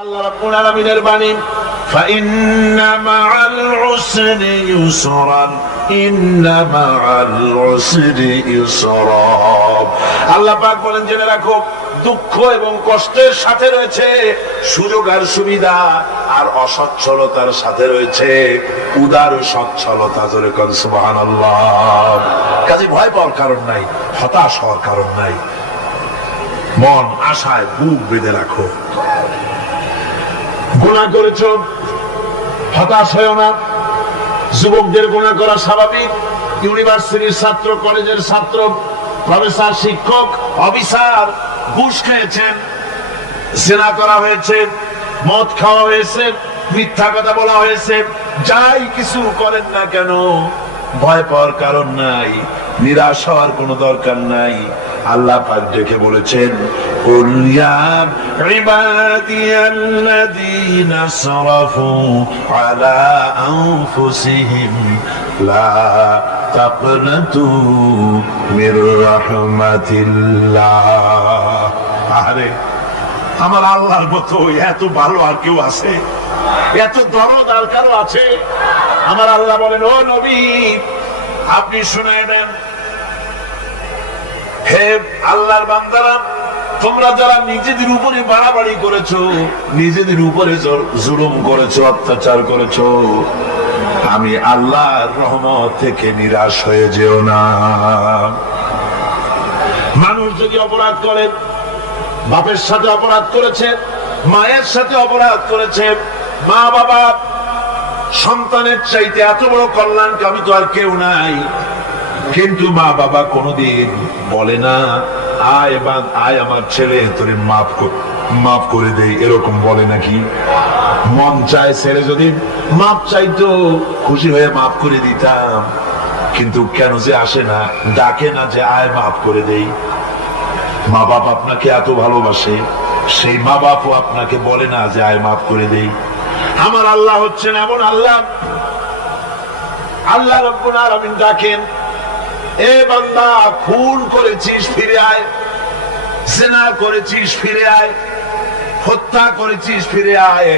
আল্লাহ রাব্বুল আলামিনের বাণী ফাইন্না মাআল উসরি ইউসরান ইন্না মাআল উসরি ইউসরা। আল্লাহ পাক বলেন জেনে রাখো, দুঃখ এবং কষ্টের সাথে রয়েছে সুযোগ আর সুবিধা, আর অসচ্ছলতার সাথে রয়েছে উদার সচ্ছলতা। জোরে কোন সুবহানাল্লাহ। কাজে ভয় পাওয়ার কারণ নাই, হতাশ হওয়ার কারণ নাই। মন আশায় বুক বেঁধে রাখো। গুনাহ করেছো, হতাশ হয়েও না। যুবকদের গুনাহ করা স্বাভাবিক। ইউনিভার্সিটির ছাত্র, কলেজের ছাত্র, প্রফেসর, শিক্ষক, অফিসার ঘুষ খেয়েছেন, জিনা করা হয়েছে, মদ খাওয়া হয়েছে, মিথ্যা কথা বলা হয়েছে। যাই কিছু করেন না কেন, ভয় পাওয়ার কারণ নাই, নিরাশ হওয়ার কোনো দরকার নাই। আল্লাহ পাক দেখে বলেছেন, কুল ইয়া ইবাদিয়াল্লাযীনা আসরাফু আলা আনফুসিহিম লা তাকনাতু মির রাহমাতিল্লাহ। আরে আমার আল্লাহর মতো এত ভালো আর কেউ আছে? এত দরদ আর কারো আছে? আমার আল্লাহ বলেন, ও নবী আপনি শুনায় দেন, হে আল্লাহর বান্দারা, তোমরা যারা নিজেদের উপরে বাড়াবাড়ি করেছো, নিজেদের উপরে জুলুম করেছো, অত্যাচার করেছো, আমি আল্লাহর রহমত থেকে নিরাশ হয়ে যেও না। মানুষ যদি অপরাধ করে, বাপের সাথে অপরাধ করেছে, মায়ের সাথে অপরাধ করেছে, মা বাবা সন্তানের চাইতে এত বড় কল্যাণকামী তো আর কেউ নাই, কিন্তু মা বাবা কোনদিন বলে না আয় আমার ছেলে তোরে মাফ করে দেই, এরকম বলে নাকি? মন চায় ছেলে যদি মাফ চাইতো, খুশি হয়ে মাফ করে দিতাম, কিন্তু কেন যে আসে না, ডাকে না যে আয় মাফ করে দেই। মা বাপ আপনাকে এত ভালোবাসে, সেই মা বাপও আপনাকে বলে না যে আয় মাফ করে দেই। আমার আল্লাহ হচ্ছেন এমন আল্লাহ, আল্লাহ রাব্বুল আলামিন ডাকেন, এ বান্দা খুন করেছিস ফিরে আয়, জিনা করেছিস ফিরে আয়, হত্যা করেছিস ফিরে আয়,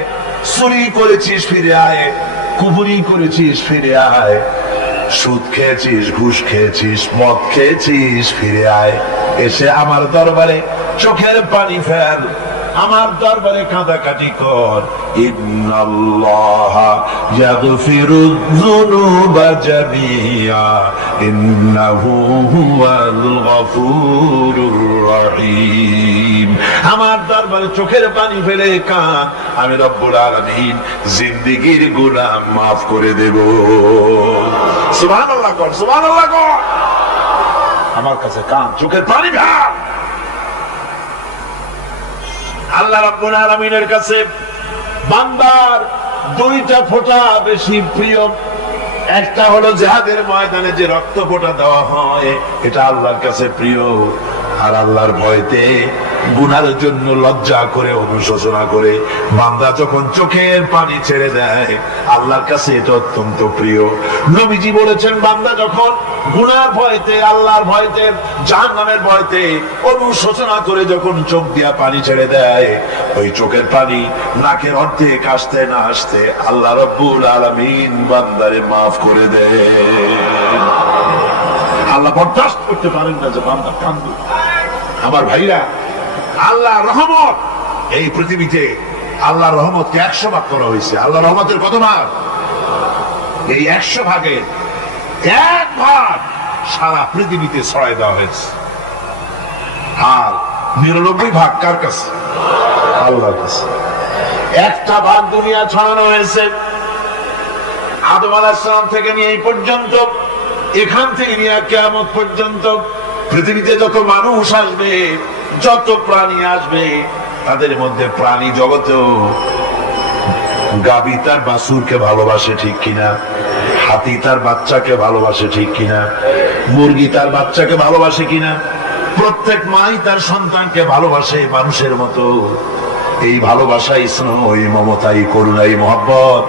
চুরি করেছিস ফিরে আয়, কুফরি করেছিস ফিরে আয়, সুদ খেয়েছিস, ঘুষ খেয়েছিস, মদ খেয়েছিস ফিরে আয়, এসে আমার দরবারে চোখের পানি ফেল, আমার দরবারে কাঁদাকাটি কর। ইন্নাল্লাহা ইয়াগফিরুয যুনুবা জামিআ ইন্নাহু হুয়াল গফুরুর রহিম। আমার দরবারে চোখের পানি ফেলে কাঁদ, আমি রব্বুল আলামিন জিন্দেগীর গুনাহ মাফ করে দেব। সুবহানাল্লাহ কর, সুবহানাল্লাহ কর। আমার কাছে কাঁদ, চোখের পানি ঢাল। আল্লাহ রাব্বুল আলামিনের কাছে বান্দার দুইটা ফোঁটা বেশি প্রিয়। একটা হলো জিহাদের ময়দানে যে রক্ত ফোঁটা দেওয়া হয়, এটা আল্লাহর কাছে প্রিয়। আর আল্লাহর ভয়তে গুনার জন্য লজ্জা করে, অনুশোচনা করে বান্দা যখন চোখের পানি ছেড়ে দেয়, আল্লাহর কাছে এটা অত্যন্ত প্রিয়। নবীজি বলেছেন, বান্দা যখন গুনার ভয়তে, আল্লাহর ভয়তে, জাহান্নামের ভয়তে অনুশোচনা করে যখন চোখ দিয়া পানি ছেড়ে দেয়, ওই চোখের পানি নাকের অর্ধেক আসতে না আসতে আল্লাহ রাব্বুল আলামিন বান্দারে মাফ করে দেয়। আল্লাহ বরদাস্ত করতে পারেন না যে বান্দা কান্দে। আমার ভাইরা, আল্লাহ রহমত, এই পৃথিবীতে আল্লাহ রহমতকে 100 ভাগ করা হয়েছে। আল্লাহ রহমতের কত ভাগ? এই 100 ভাগের 1 ভাগ সারা পৃথিবীতে ছড়াই দেওয়া হয়েছে। আর 99 ভাগ কার কাছে? আল্লাহর কাছে। একটা ভাগ দুনিয়া ছড়ানো হয়েছে আদম আলাইহিস সালাম থেকে নিয়ে এই পর্যন্ত, এখান থেকে নিয়ে কিয়ামত পর্যন্ত পৃথিবীতে যত মানুষ আসবে, যত প্রাণী আসবে, তাদের মধ্যে প্রাণী জগতেও গাভী তার বাছুরকে ভালোবাসে ঠিক কিনা, হাতি তার বাচ্চাকে ভালোবাসে ঠিক কিনা, মুরগি তার বাচ্চাকে ভালোবাসে কিনা, প্রত্যেক মাই তার সন্তানকে ভালোবাসে মানুষের মতো। এই ভালোবাসা, স্নেহ, এই মমতা, এই করুণা, এই মহব্বত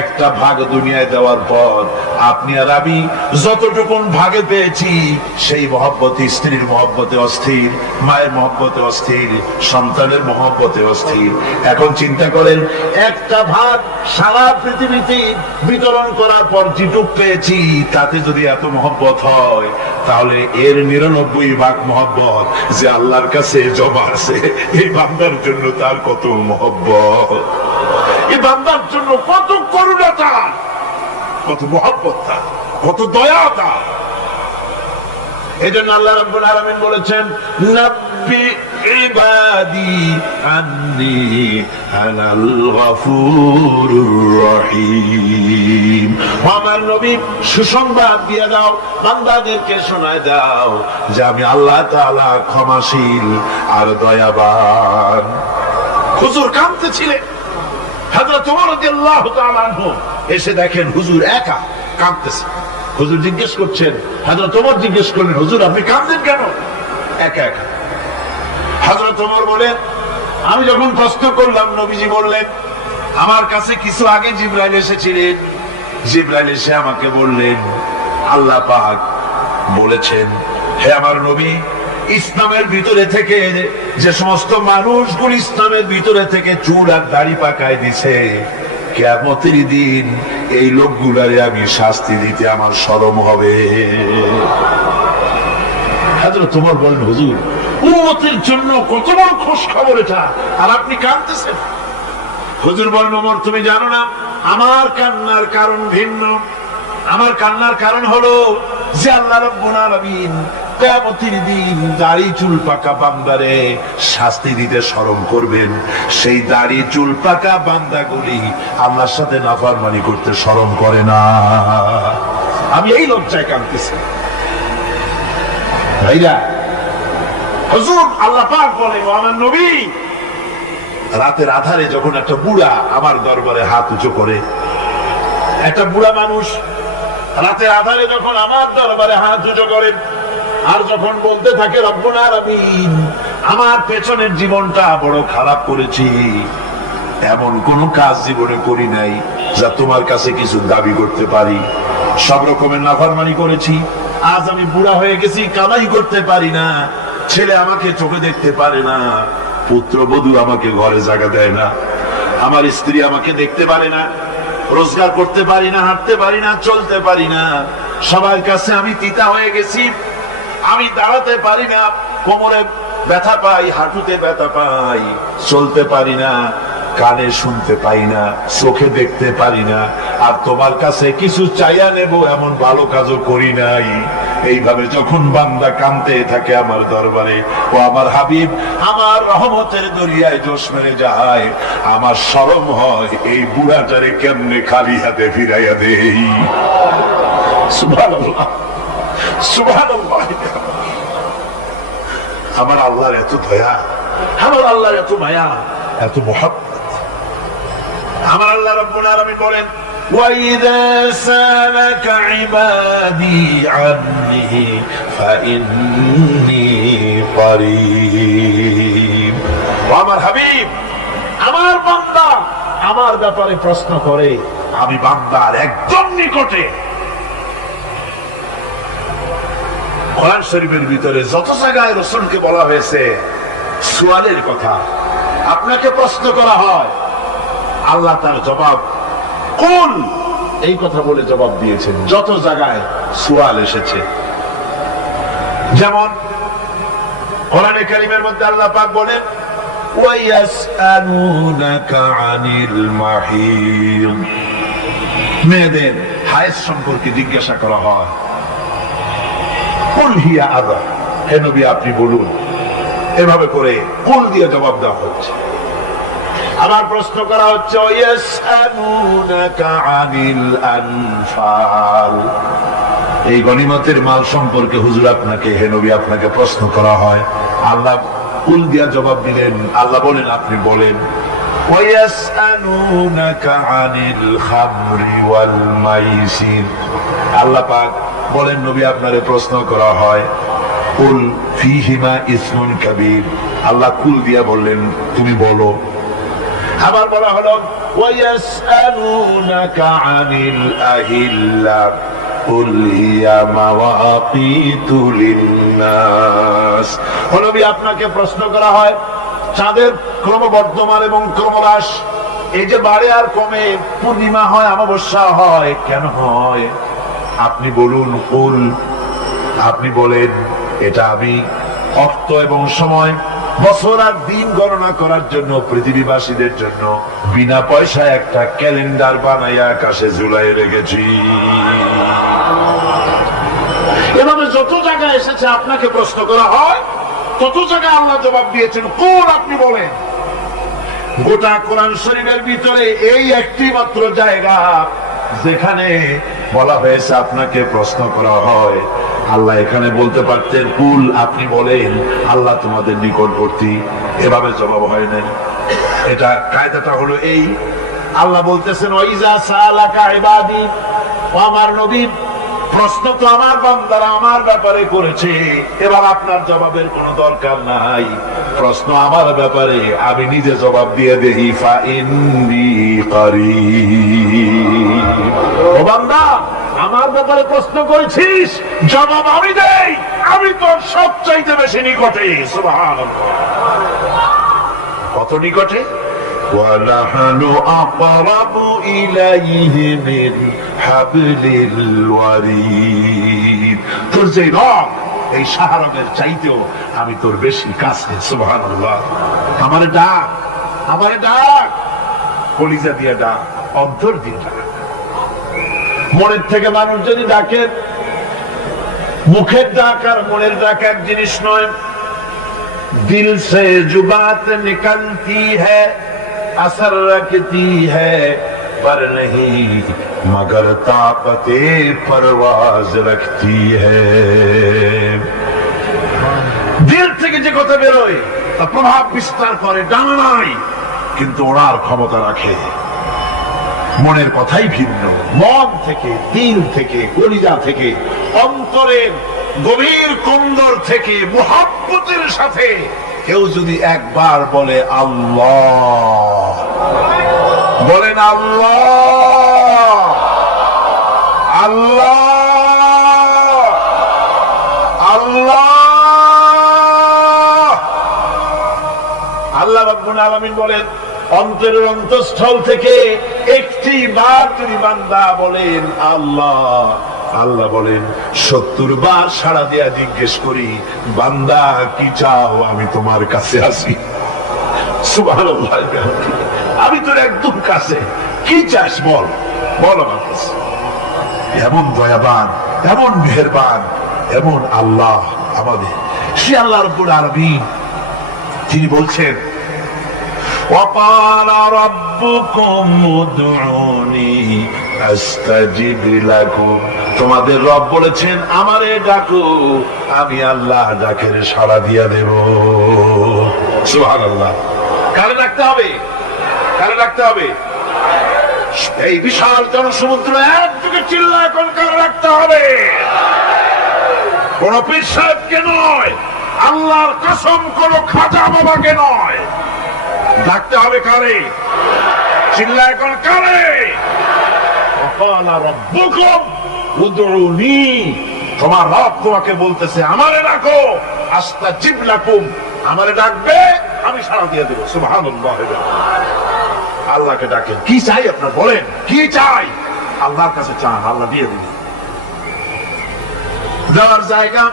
একটা ভাগ দুনিয়ায় দেওয়ার পর আপনি আর আমি যতটুকুন ভাগে পেয়েছি সেই মহব্বতে, স্ত্রীর মহব্বতে অস্থির, মায়ের মহব্বতে অস্থির, সন্তানের মহব্বতে অস্থির। এখন চিন্তা করেন, একটা ভাগ সারা পৃথিবীতে বিতরণ করার পর যেটুক পেয়েছি তাতে যদি এত মহব্বত হয়, তাহলে এর 99 ভাগ মহব্বত যে আল্লাহর কাছে জমা আছে, এই বান্দার জন্য তার কত মহব্বত, এই বান্দার জন্য কত করুণা তার, কত মহব্বত তার, কত দয়া তার। এই জন্য আল্লাহ রাব্বুল আলামিন বলেছেন, নাব্বি ইবাদি আন্নি আনাল গফুরুর রহিম। আমার নবী সুসংবাদ দিয়ে দাও, বান্দাদেরকে শোনায় দাও যে আমি আল্লাহ তাআলা ক্ষমাশীল আর দয়াবান। হুজুর কাঁদতেছিলেন, হযরত ওমর রাদিয়াল্লাহু তাআলা আনহু এসে দেখেন হুজুর একা কাঁদতেছে। হুজুর জিজ্ঞেস করছেন, হযরত ওমর জিজ্ঞেস করলেন, হুজুর আপনি কাঁদছেন কেন একা একা? হযরত ওমর বলেন, আমি যখন প্রশ্ন করলাম নবীজি বললেন, আমার কাছে কিছু আগে জিবরাইল এসেছিলেন, জিবরাইল এসে আমাকে বললেন আল্লাহ পাক বলেছেন, হে আমার নবী, ইসলামের ভিতরে থেকে যে সমস্ত মানুষগুলো ইসলামের ভিতরে থেকে চুল আর দাড়ি পাকায় দিছে, কিয়ামতের দিন এই লোকগুলারে আমি শাস্তি দিতে আমার শরম হবে। হযরত ওমর বলেন, হুজুর উম্মতের জন্য কত বড় খুশ খবর এটা, আর আপনি কাঁদতেছেন। হুজুর বলেন, ওমর তুমি জানো না আমার কান্নার কারণ ভিন্ন। আমার কান্নার কারণ হলো যে আল্লাহ রাব্বুল আলামিন কিয়ামতের দিন দাড়ি চুল পাকা বান্দারে শাস্তি দিতে শরম করবেন। সেই দাড়ি চুল পাকা বান্দাগুলি আল্লাহর সাথে নাফরমানি করতে শরম করে না। আমি এই লজ্জায় কাঁদতেছি। ভাইরা, হুজুর আল্লাহ পাক বলে, আমার নবী, রাতের আধারে যখন একটা বুড়া আমার দরবারে হাত উঁচু করে, একটা বুড়া মানুষ রাতের আধারে যখন আমার দরবারে হাত উঁচু করে আর যখন বলতে থাকে, রব্বুল আলামিন আমার পেছনের জীবনটা বড় খারাপ করেছি, এমন কোন কাজ জীবনে করি নাই যা তোমার কাছে কিছু দাবি করতে পারি, সব রকমের নাফরমানি করেছি, আজ আমি বুড়া হয়ে গেছি, কামাই করতে পারি না, ছেলে আমাকে চোখে দেখতে পারে না, পুত্রবধূ আমাকে ঘরে জায়গা দেয় না, আমার স্ত্রী আমাকে দেখতে পারে না, রোজগার করতে পারি না, হাঁটতে পারি না, চলতে পারি না, সবার কাছে আমি তিতা হয়ে গেছি, আমি দাঁড়াতে পারি না, কোমরে ব্যথা পাই, হাঁটুতে ব্যথা পাই, চলতে পারি না, কানে শুনতে পাই না, চোখে দেখতে পারি না, আর তোমার কাছে কিছু চাইয়া নেব এমন ভালো কাজও করি নাই। এইভাবে যখন বান্দা কাঁদতে থাকে আমার দরবারে, ও আমার হাবিব আমার রহমতের দরিয়ায় জোশ মেরে যায়, আমার শরম হয় এই বুড়াটারে কেমনে খালি হাতে ফিরাইয়া দেই। সুবহানাল্লাহ, সুবহানাল্লাহ। আমার আল্লাহর এত দয়া, আমার আল্লাহর এত মায়া, এত মহব্বত। আমার আল্লাহ রাব্বুল আলামিন বলেন, وَإِذَا سَأَلَكَ عِبَادِي عَنِّي فَإِنِّي قَرِيبٌ। আমার হাবিব, আমার বান্দা আমার ব্যাপারে প্রশ্ন করে, আমি বান্দার একদম নিকটে। কোরআন শরীফের ভিতরে যত জায়গায় রাসূলকে বলা হয়েছে সুয়ালের কথা, আপনাকে প্রশ্ন করা হয়, আল্লাহ তার জবাব কুল এই কথা বলে জবাব দিয়েছেন। যত জায়গায় সুয়াল এসেছে, যেমন কোরআনে কারীমের মধ্যে আল্লাহ পাক বলেন, ওয়ায়াসআলুনাকা আনিল মাহিদ, মেয়েদের হায়েজ সম্পর্কে জিজ্ঞাসা করা হয়, কুল হিয়া আযা, হে নবী আপনি বলুন। এভাবে করে কুল দিয়ে জবাব দেওয়া হচ্ছে। আবার প্রশ্ন করা হচ্ছে, ইয়াসআলুনাকা আনিল আনফাল, এই গনিমতের মাল সম্পর্কে হুজুর আপনাকে, হে নবী আপনাকে প্রশ্ন করা হয়। আল্লাহ কুল দিয়া জবাব দিলেন, আল্লাহ বলেন আপনি বলেন। ওয়ায়াসআলুনাকা আনিল খামরি ওয়াল মাইসির, আল্লাহ পাক বলেন নবী আপনারে প্রশ্ন করা হয়, কুল ফীহিমা ইসমুন কাবীর, আল্লাহ কুল দিয়া বললেন তুমি বলো। আবার বলা হলো, ওয়ায়াসআলুনাকা আনিল আহিল্লা, কুল হিয়া মাওয়াকিতু লিন্নাস। ও নবী, আপনাকে প্রশ্ন করা হয় চাঁদের ক্রমবর্ধমান এবং ক্রমহ্রাস, এই যে বাড়ে আর কমে, পূর্ণিমা হয় অমাবস্যা হয়, কেন হয়? আপনি বলুন, কুল, আপনি বলেন, এটা আমি অর্থ এবং সময়, বছর আর দিন গণনা করার জন্য পৃথিবীবাসীদের জন্য বিনা পয়সায় একটা ক্যালেন্ডার বানাইয়া আকাশে ঝুলাই রেখেছি। এভাবে যত জায়গায় এসেছে আপনাকে প্রশ্ন করা হয়, তত জায়গায় আল্লাহ জবাব দিয়েছেন, কোন আপনি বলেন। গোটা কোরআন শরীফের ভিতরে এই একটি মাত্র জায়গা যেখানে বলা হয়েছে আপনাকে প্রশ্ন করা হয়। আল্লাহ এখানে বলতে পারতেন, কুল, আপনি বলেন, আল্লাহ তোমাদের নিকটবর্তী, এভাবে জবাব হয় না। এটা কায়দাটা হলো এই, আল্লাহ বলতেছেন, ওয়াইজা সালাকা ইবাদি, ও আমার নবী, প্রশ্ন তো আমার বান্দারা আমার ব্যাপারে করেছে, এবার আপনার জবাবের কোনো দরকার নাই। প্রশ্ন আমার ব্যাপারে, আমি নিজে জবাব দিয়ে দেই, ফা ইন্নী কারীব। ও বান্দা, আমার ব্যাপারে প্রশ্ন করেছিস, জবাব আমি দেই, আমি তোর সবচাইতে বেশি নিকটে। সুবহানাল্লাহ। কত নিকটে? وَنَحْنُ أَقْرَبُ إِلَيْهِ مِنْ حَبْلِ الْوَرِيدِ। তোর যে রগ, এই শাহরগের চাইতেও আমি তোর বেশি কাছে। সুবহানাল্লাহ। আমারে ডাক, আমারে ডাক, কলিজা দিয়ে ডাক, অন্তর দিয়ে ডাক। মনের থেকে মানুষ যদি ডাকে, মুখের ডাক আর মনের ডাক এক জিনিস নয়। দিল সে জুবাত নিকলতি হ্যায়, असर रखती है पर नहीं मगर ताकते परवाज रखती है। দিল থেকে যে কথা বেরোয় তা প্রভাব বিস্তার করে, ডানা নাই কিন্তু ওড়ার ক্ষমতা রাখে। মনের কথাই ভিন্ন। মন থেকে, দিল থেকে, কলিজা থেকে, অন্তরের গভীর কন্দর থেকে মুহাব্বতের সাথে কেউ যদি একবার বলে আল্লাহ, বলেন আল্লাহ, আল্লাহ, আল্লাহ, আল্লাহ রাব্বুল আলামিন বলেন, অন্তরের অন্তঃস্থল থেকে একটি বার যদি বান্দা বলেন আল্লাহ, আল্লাহ বলেন 70 বার সাড়া দিয়া জিজ্ঞেস করি, বান্দা কি চাও, আমি তোমার কাছে আছি। সুবহানাল্লাহ। আমি তোর একদম কাছে, কি চাস বল, বল আমার কাছে। এমন দয়াবান, এমন মেহেরবান, এমন আল্লাহ আমাদের। সে আল্লাহ রাব্বুল আলামিন, তিনি বলছেন, وقال ربكم ادعوني استجب لكم। তোমাদের রব বলেছেন, আমারে ডাকো, আমি আল্লাহ ডাকের সাড়া দিয়া দেব। সুবহানাল্লাহ। কারে ডাকতে হবে? কারে ডাকতে হবে? এই বিশাল জনসমুদ্র একদিকে চিল্লায় কোন কারে ডাকতে হবে? কোন পীর সাহেবকে নয়, আল্লাহর কসম কোন খাজা বাবাকে নয়, ডাকতে হবে কারে? চিল্লায় কোন কারে? وقال ربكم ادعوني, তোমার রব তোমাকে বলতেছে আমারে ডাকো, আস্তাজিব লাকুম, আমারে ডাকবে আমি সাড়া দিয়ে দেব। সুবহানাল্লাহ। আল্লাহকে ডাকেন, কি চাই আপনার বলেন, কি চাই? আল্লাহর কাছে চান, আল্লাহ দিয়ে দিবেন। দেওয়ার জায়গা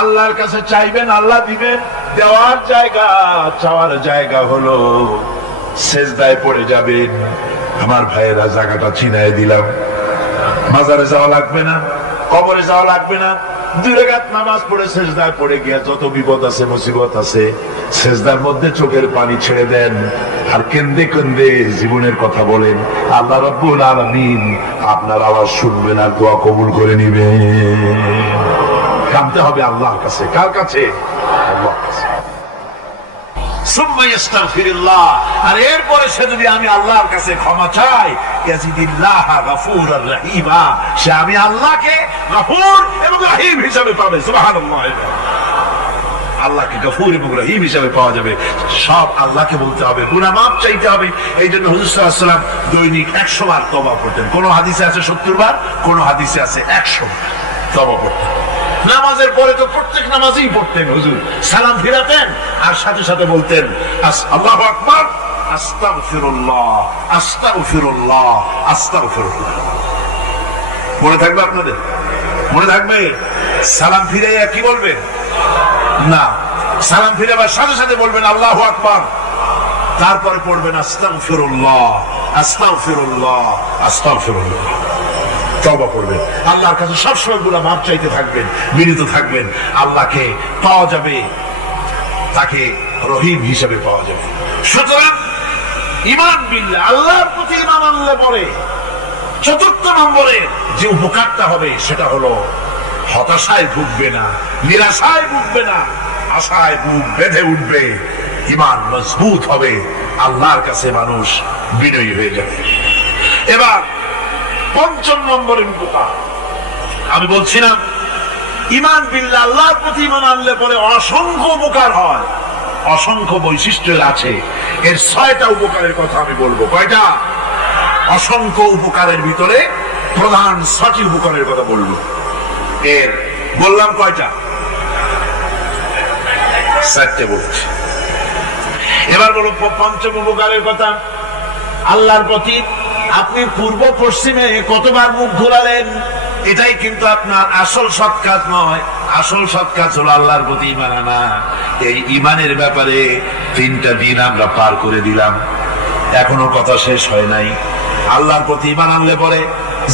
আল্লাহর কাছে চাইবেন, আল্লাহ দিবেন। দেওয়ার জায়গা, চাওয়ার জায়গা হলো সেজদায় পড়ে যাবেন। আমার ভাইয়েরা, জায়গাটা চিনায় দিলাম। মাজারে যাওয়া লাগবে না, কবরে যাওয়া লাগবে না। 2 রাকাত নামাজ পড়ে সেজদায় পড়ে গিয়া যত বিপদ আছে, মুসিবত আছে, সেজদার মধ্যে চোখের পানি ছেড়ে দেন আর কেন্দে কেন্দে জীবনের কথা বলেন। আল্লাহ রাব্বুল আলামিন আপনার আওয়াজ শুনবেন আর দোয়া কবুল করে নিবেন। কাঁদতে হবে আল্লাহর কাছে। কার কাছে? আল্লাহর কাছে। সুম্মা ইস্তাগফিরুল্লাহ, আর এরপরে সে যদি আমি আল্লাহর কাছে ক্ষমা চাই, ইয়াজিদিল্লাহ গফুরার রহিমা, সে আমি আল্লাহকে গফুর এবং রহিম হিসাবে পাবে। সুবহানাল্লাহ। আল্লাহকে গফুর এবং রহিম হিসাবে পাওয়া যাবে। সব আল্লাহকে বলতে হবে, গুনাহ মাফ চাইতে হবে। এই জন্য হুজুর সাল্লাল্লাহু আলাইহি ওয়াসাল্লাম দৈনিক 100 বার তওবা করতেন। কোন হাদিসে আছে 70 বার, কোন হাদিসে আছে 100 বার তওবা করতেন। নামাজের পরে তো প্রত্যেক নামাজেই পড়তেন হুজুর, সালাম ফিরাতেন আর সাথে সাথে বলতেন আল্লাহু আকবার, আস্তাগফিরুল্লাহ, আস্তাগফিরুল্লাহ, আস্তাগফিরুল্লাহ। মনে থাকবে আপনাদের? মনে থাকবে? সালাম ফিরে কি বলবেন? না, সালাম ফিরে আবার সাথে সাথে বলবেন আল্লাহু আকবার, তারপরে পড়বেন আস্তাগফিরুল্লাহ, আস্তাগফিরুল্লাহ, আস্তাগফিরুল্লাহ। তওবা করবেন, আল্লাহর কাছে সবসময় গুনাহ মাফ চাইতে থাকবেন, বিনীত থাকবেন। আল্লাহকে পাওয়া যাবে, তাকে রহিম হিসেবে পাওয়া যাবে। সুতরাং ঈমান বিল্লাহ, আল্লাহর প্রতি ঈমান আনলে পরে চতুর্থ নম্বরে যে উপকারটা হবে সেটা হলো হতাশায় ভুগবে না, নিরাশায় ভুগবে না, আশায় বুক বেঁধে উঠবে, ঈমান মজবুত হবে, আল্লাহর কাছে মানুষ বিনয়ী হয়ে যাবে। এবার পঞ্চম নম্বরের উপকার আমি বলছিলাম, ঈমান বিল্লাহ, আল্লাহর প্রতি ঈমান আনলে পরে অসংখ্য উপকার হয়, অসংখ্য বৈশিষ্ট্য আছে। এর 6টা উপকারের কথা আমি বলবো। কয়টা? অসংখ্য উপকারের ভিতরে প্রধান 6টি উপকারের কথা বলবো। এর বললাম কয়টা? 4টে বলছি। এবার বলো পঞ্চম উপকারের কথা। আল্লাহর প্রতি আপনি পূর্ব পশ্চিমে কতবার মুখ ঘোরালেন, এটাই কিন্তু আপনার আসল সৎ কাজ নয়। আসল সৎ কাজ হলো আল্লাহর প্রতি ঈমান আনা। এই ঈমানের ব্যাপারে 3টা দিন আমরা পার করে দিলাম, এখনো কথা শেষ হয় নাই। আল্লাহর প্রতি ঈমান আনলে পরে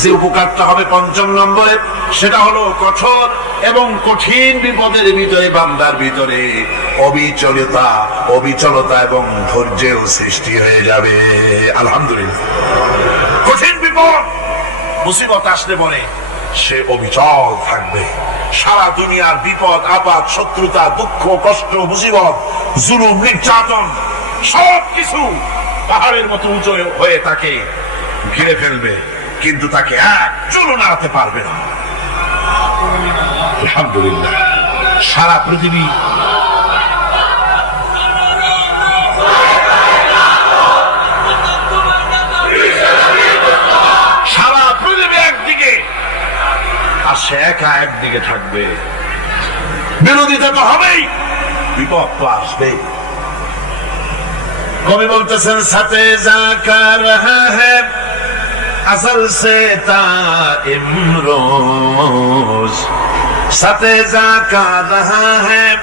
যে উপকারটা হবে পঞ্চম নম্বরে, সেটা হলো কঠোর এবং কঠিন বিপদের ভিতরে বান্দার ভিতরে অবিচলতা এবং ধৈর্যের সৃষ্টি হয়ে যাবে। আলহামদুলিল্লাহ। কঠিন বিপদ মুসিবত আসলে পরে সে অবিচল থাকবে। সারা দুনিয়ার বিপদ আপদ, শত্রুতা, দুঃখ, কষ্ট, মুসিবত, জুলুম, নির্যাতন সবকিছু পাহাড়ের মতো উঁচু হয়ে তাকে ঘিরে ফেলবে, কিন্তু তাকে এক চুলও নাড়াতে পারবে না। আলহামদুলিল্লাহ। সারা পৃথিবী একদিকে আর সে একা একদিকে থাকবে। বিরোধিতা তো হবেই, বিপদ তো আসবেই। কবি বলতেছেন, সাথে জাকা রহা হ্যায় আসল সে তা ইমরোজ, সাথে জাকা রহা হ্যায়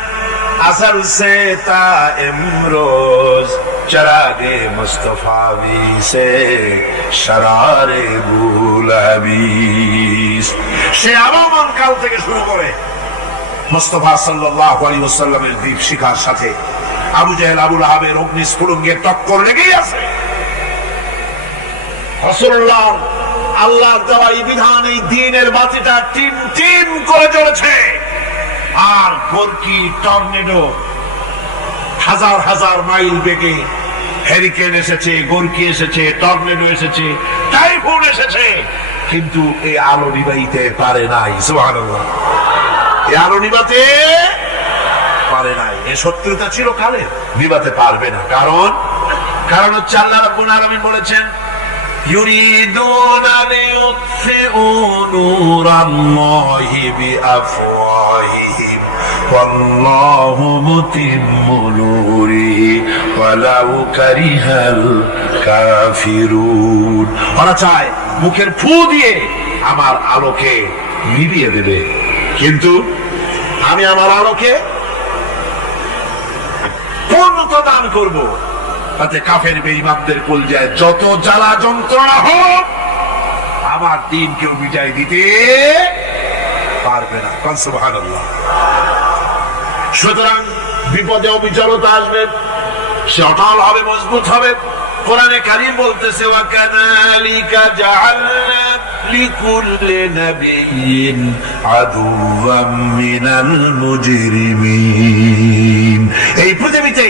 আসল সে তা ইমরোজ, চরাগে মুস্তফাবি সে শরারে গুলাবিস। সে আগমন কাল থেকে শুরু করে মুস্তাফা সাল্লাল্লাহু আলাইহি ওয়াসাল্লামের দীপ শিখার সাথে আবু জাহেল, আবু লাহাবের অগ্নিস্ফুলিঙ্গের টক্কর লেগেই আছে। রাসূলুল্লাহ আল্লাহর দেওয়া এই বিধান, এই দ্বীনের বাতিটা টিম টিম করে জ্বলেছে। আর গর্কি, টর্নেডো, হাজার হাজার মাইল বেগে হ্যারিকেন এসেছে, গর্কি এসেছে, টর্নেডো এসেছে, টাইফুন এসেছে, কিন্তু এই আলো নিবাইতে পারে নাই। সুবহানাল্লাহ। এই আলো নিবাতে পারে নাই। এই শত্রুতা ছিল কালে, নিবাতে পারবে না। কারণ হচ্ছে আল্লাহ রাব্বুল আলামিন বলেছেন, ইউরিদুনা লিয়ুতফিউ নূরাল্লাহি বিআফওয়াহিহিম ওয়াল্লাহু মুতিম্মু নূরিহি ওয়ালাউ কারিহাল কাফিরুন। ওরা চায় মুখের ফু দিয়ে আমার আলোকে নিভিয়ে দেবে, কিন্তু আমি আমার আলোকে পূর্ণতা দান করব, তাতে কাফের বেঈমানদের কলজায় যত জ্বালা যন্ত্রণা হোক আমার দ্বীন কেউ মিটাই দিতে পারবে না। সুবহানাল্লাহ। সুতরাং বিপদে অবিচলতা আসবে, সে অটল হবে, মজবুত হবে। কোরআনে কারীম বলতেছে, ওয়া কাযালিকা জাআলনা লিকুল্লি নাবিয়্যিন আদুওয়াম মিনাল মুজরিমিন। এই পৃথিবীতে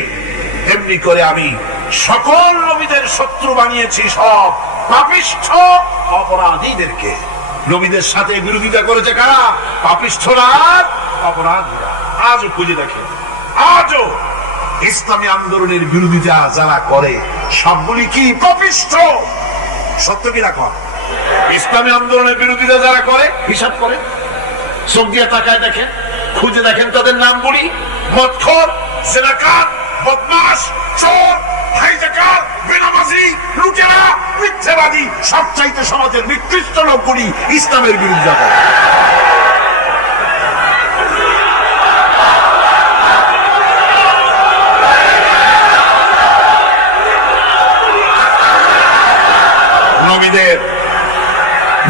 এমনি করে আমি সকল নবীদের শত্রু বানিয়েছি, সব পাপিষ্ঠ অপরাধীদেরকে। নবীদের সাথে বিরোধিতা করেছে কারা? পাপিষ্ঠরা, অপরাধীরা। আজও খুঁজে দেখেন আজও ইসলামী আন্দোলনের বিরোধিতা যারা করে সবগুলি কি পাপিষ্ঠ? সত্য কিনা কর? ইসলামী আন্দোলনের বিরোধিতা যারা করে হিসাব করে, চোখ দিয়ে তাকায় দেখেন, খুঁজে দেখেন তাদের নামগুলি। মদখোর, জেনাকার, বদমাশ, চোর, হাইজাকার, বেনামাজি, লুটেরা, মিথ্যাবাদী, সবচাইতে সমাজের নিকৃষ্ট লোকগুলি ইসলামের বিরোধিতা করে।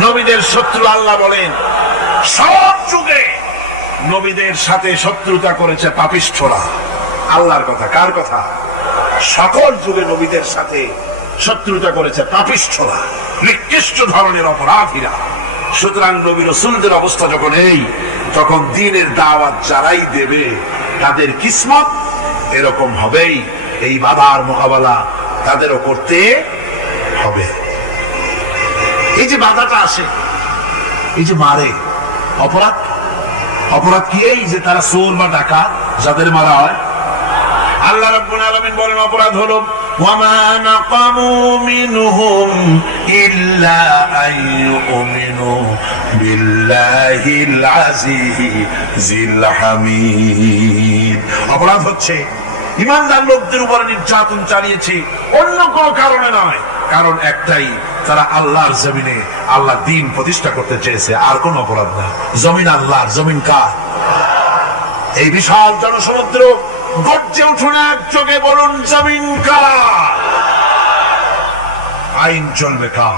নবীদের শত্রু আল্লাহ বলেন সব যুগে নবীদের সাথে শত্রুতা করেছে পাপিষ্ঠরা। আল্লাহর কথা, কার কথা? সকল যুগে নবীদের সাথে শত্রুতা করেছে পাপিষ্ঠরা, নিকৃষ্ট ধরনের অপরাধীরা। সুতরাং নবী রাসূলদের অবস্থা যখন এই, তখন দ্বীনের দাওয়াত যারাই দেবে তাদের কিসমত এরকম হবেই। এই বাধার মোকাবেলা তাদেরও করতে হবে। এই যে বাধাটা আসে, এই যে মারে, অপরাধ কি? এই যে তারা চোর বা ডাকাত যাদের মারা হয়। আল্লাহ রাব্বুল আলামিন বলেন অপরাধ হলো ওয়ামা নাকামু মিনহুম ইল্লা আইয়ুমিনু বিল্লাহিল আজিজিল হামিদ। অপরাধ হচ্ছে ঈমানদার লোকদের উপর নির্যাতন চালিয়েছে, অন্য কোনো কারণে নয়। কারণ একটাই, তারা আল্লাহর জমিনে আল্লাহর দ্বীন প্রতিষ্ঠা করতে চেয়েছে, আর কোন অপরাধ না। জমিন আল্লাহর, জমিন কার? এই বিশাল জনসমুদ্র গর্জে উঠুন এক চোখে, বলুন জমিন কার? আইন চলবে কার?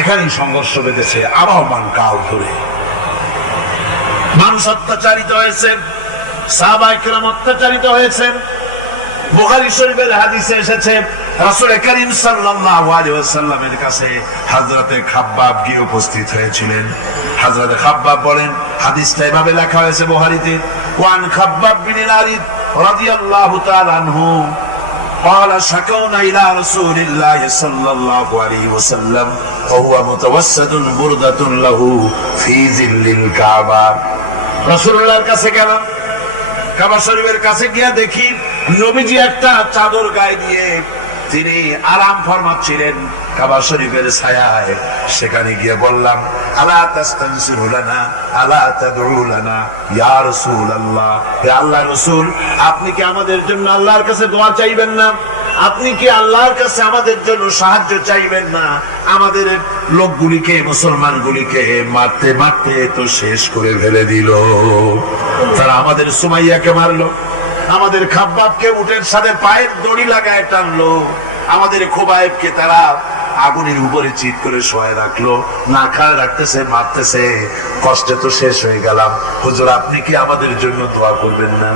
এখানেই সংঘর্ষ বেঁধেছে আবহমান কাল ধরে। মানুষ অত্যাচারিত হয়েছে, সাহাবায়ে কেরাম অত্যাচারিত হয়েছেন। বুখারী শরীফের হাদিসে এসেছে রাসূল করিম সাল্লাল্লাহু আলাইহি ওয়াসাল্লামের কাছে হযরতে খাব্বাব গিয়ে উপস্থিত হয়েছিলেন। হযরতে খাব্বাব বলেন, হাদিসটা এভাবে লেখা হয়েছে বুখারীতে, ওয়ান খাব্বাব বিন আরিদ রাদিয়াল্লাহু তাআলা আনহু قال شكونا إلى رسول الله صلى الله عليه وسلم وهو متوسد بردة له في ظل الكعبة। রাসূলুল্লাহর কাছে গেলাম, কাবা শরীফের কাছে গিয়ে দেখি নবীজি একটা চাদর গায়ে দিয়ে তিনি আরাম ফরমাচ্ছিলেন কাবা শরীফের ছায়ায়। সেখানে গিয়ে বললাম, আলা তাস্তানসিরু লানা আলা তাদউ লানা ইয়া রাসূলুল্লাহ, হে আল্লাহর রাসূল, আপনি কি আমাদের জন্য আল্লাহর কাছে দোয়া চাইবেন না? আপনি কি আল্লাহর কাছে আমাদের জন্য সাহায্য চাইবেন না? আমাদের লোকগুলিকে, মুসলমানগুলিকে মারতে মারতে তো শেষ করে ফেলে দিল। তারা আমাদের সুমাইয়াকে মারলো, আমাদের খাব্বাবকে উটের সাথে পায়ের দড়ি লাগায় টানলো, আমাদের খোবায়েবকে তারা আগুনের উপরে চিৎ করে শোয়ায় রাখলো, না খায় রাখতেছে, মারতেছে। কষ্টে তো শেষ হয়ে গেলাম, হুজুর আপনি কি আমাদের জন্য দোয়া করবেন না?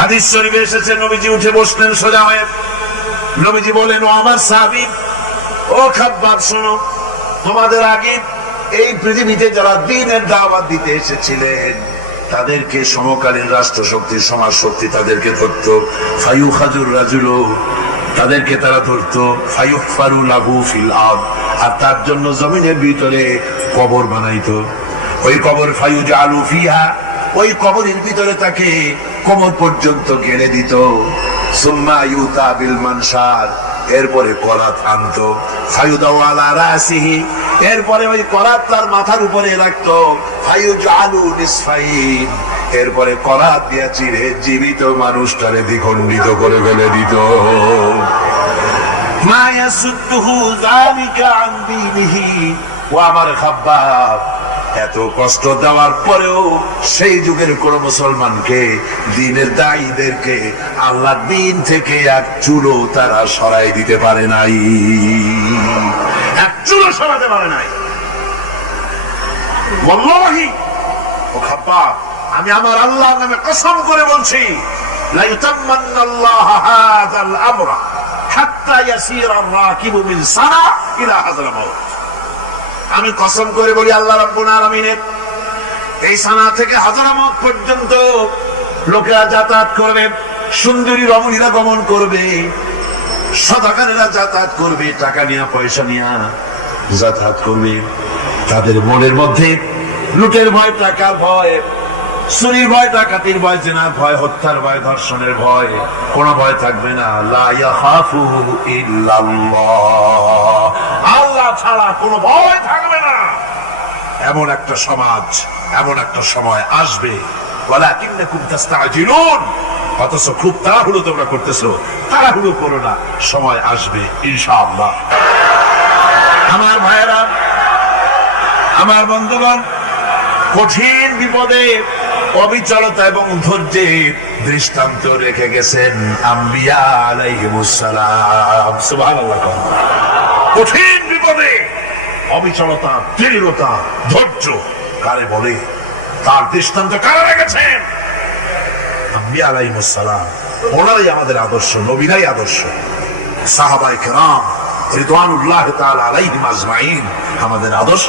হাদিস শরীফে এসেছে নবীজি উঠে বসলেন সোজা হয়ে। নবীজি বলেন, ও আমার সাহাবী, ও খাব্বাব শোনো, তোমাদের আগে এই পৃথিবীতে যারা দ্বীনের দাওয়াত দিতে এসেছিলেন তাদেরকে সমকালীন রাষ্ট্র শক্তি, সমাজ শক্তি তাদেরকে ধরত। ফায়ুখাজুর রাজুলু, তাদেরকে তারা ধরত। ফায়ুহফারু লাহু ফিল আরদ, আর তার জন্য জমিনের ভিতরে কবর বানাইতো। ওই কবর ফায়ুজালু ফিহা, ওই কবরের ভিতরে তাকে কোমর পর্যন্ত গেড়ে দিত। সুম্মা ইউতা বিল মানশার, এরপরে করাত আনতো। ফায়ুদাউ আলা রাসিহি, এরপরে ওই করাত তার মাথার উপরে রাখতো। ফায়ুজালু নিসফাইন, এরপরে করাত দিয়া চিরে জীবিত মানুষটারে দ্বিখণ্ডিত করে ফেলে দিত। মা ইয়াসুদ্দুহু যালিকা আন দীনিহি, ও আমার খাব্বাব, এত কষ্ট দেওয়ার পরেও সেই যুগের কোন মুসলমানকে, দ্বীনের দায়ীদেরকে আল্লাহর দ্বীন থেকে এক চুলো তারা সরাই দিতে পারে নাই, এক চুলো সরাতে পারে নাই। ওয়াল্লাহি, ও খাব্বাব, আমি আমার আল্লাহর নামে কসম করে বলছি, লা ইউতাম্মান্নাল্লাহু হাযাল আমরা হাত্তা ইয়াসীরা আর-রাকিবু মিন সানা ইলা হাযরামাউত। আমি কসম করে বলি, আল্লাহ রাব্বুল আলামিনের এই সানা থেকে হাযরামাউত পর্যন্ত লোকেরা যাতায়াত করবে, সুন্দরী রমণীরা গমন করবে, সদাকারেরা যাতায়াত করবে, টাকা নিয়ে পয়সা নিয়ে যাতায়াত করবে। তাদের মনের মধ্যে লুটের ভয়, টাকার ভয়, চুরির ভয়, ডাকাতির ভয়, জেনার ভয়, হত্যার ভয়, ধর্ষণের ভয়, কোনো ভয় থাকবে না। লা ইয়াখাফু ইল্লাল্লাহ, আল্লাহ ছাড়া কোনো ভয় থাকবে না। এমন একটা সমাজ, এমন একটা সময় আসবে। ওয়ালাকিন্নাকুম তাস্তাজিলুন, অথচ খুব তাড়াহুড়ো তোমরা করতেছো। তাড়াহুড়ো করো না, সময় আসবে ইনশাআল্লাহ। আমার ভাইয়েরা, আমার বন্ধুগণ, কঠিন বিপদে অবিচলতা এবং ধৈর্যের দৃষ্টান্ত রেখে গেছেন আম্বিয়া আলাইহিমুস সালাম। সুবহানাল্লাহ। কঠিন বিপদে অবিচলতা, দৃঢ়তা, ধৈর্য কারে বলে, তার দৃষ্টান্ত কারা রেখেছেন? আম্বিয়া আলাইহিমুস সালাম। ওনারাই আমাদের আদর্শ, নবীরাই আদর্শ। সাহাবায়ে কেরাম রিদওয়ানুল্লাহ তাআলা আলাইহিম আজমাইন আমাদের আদর্শ।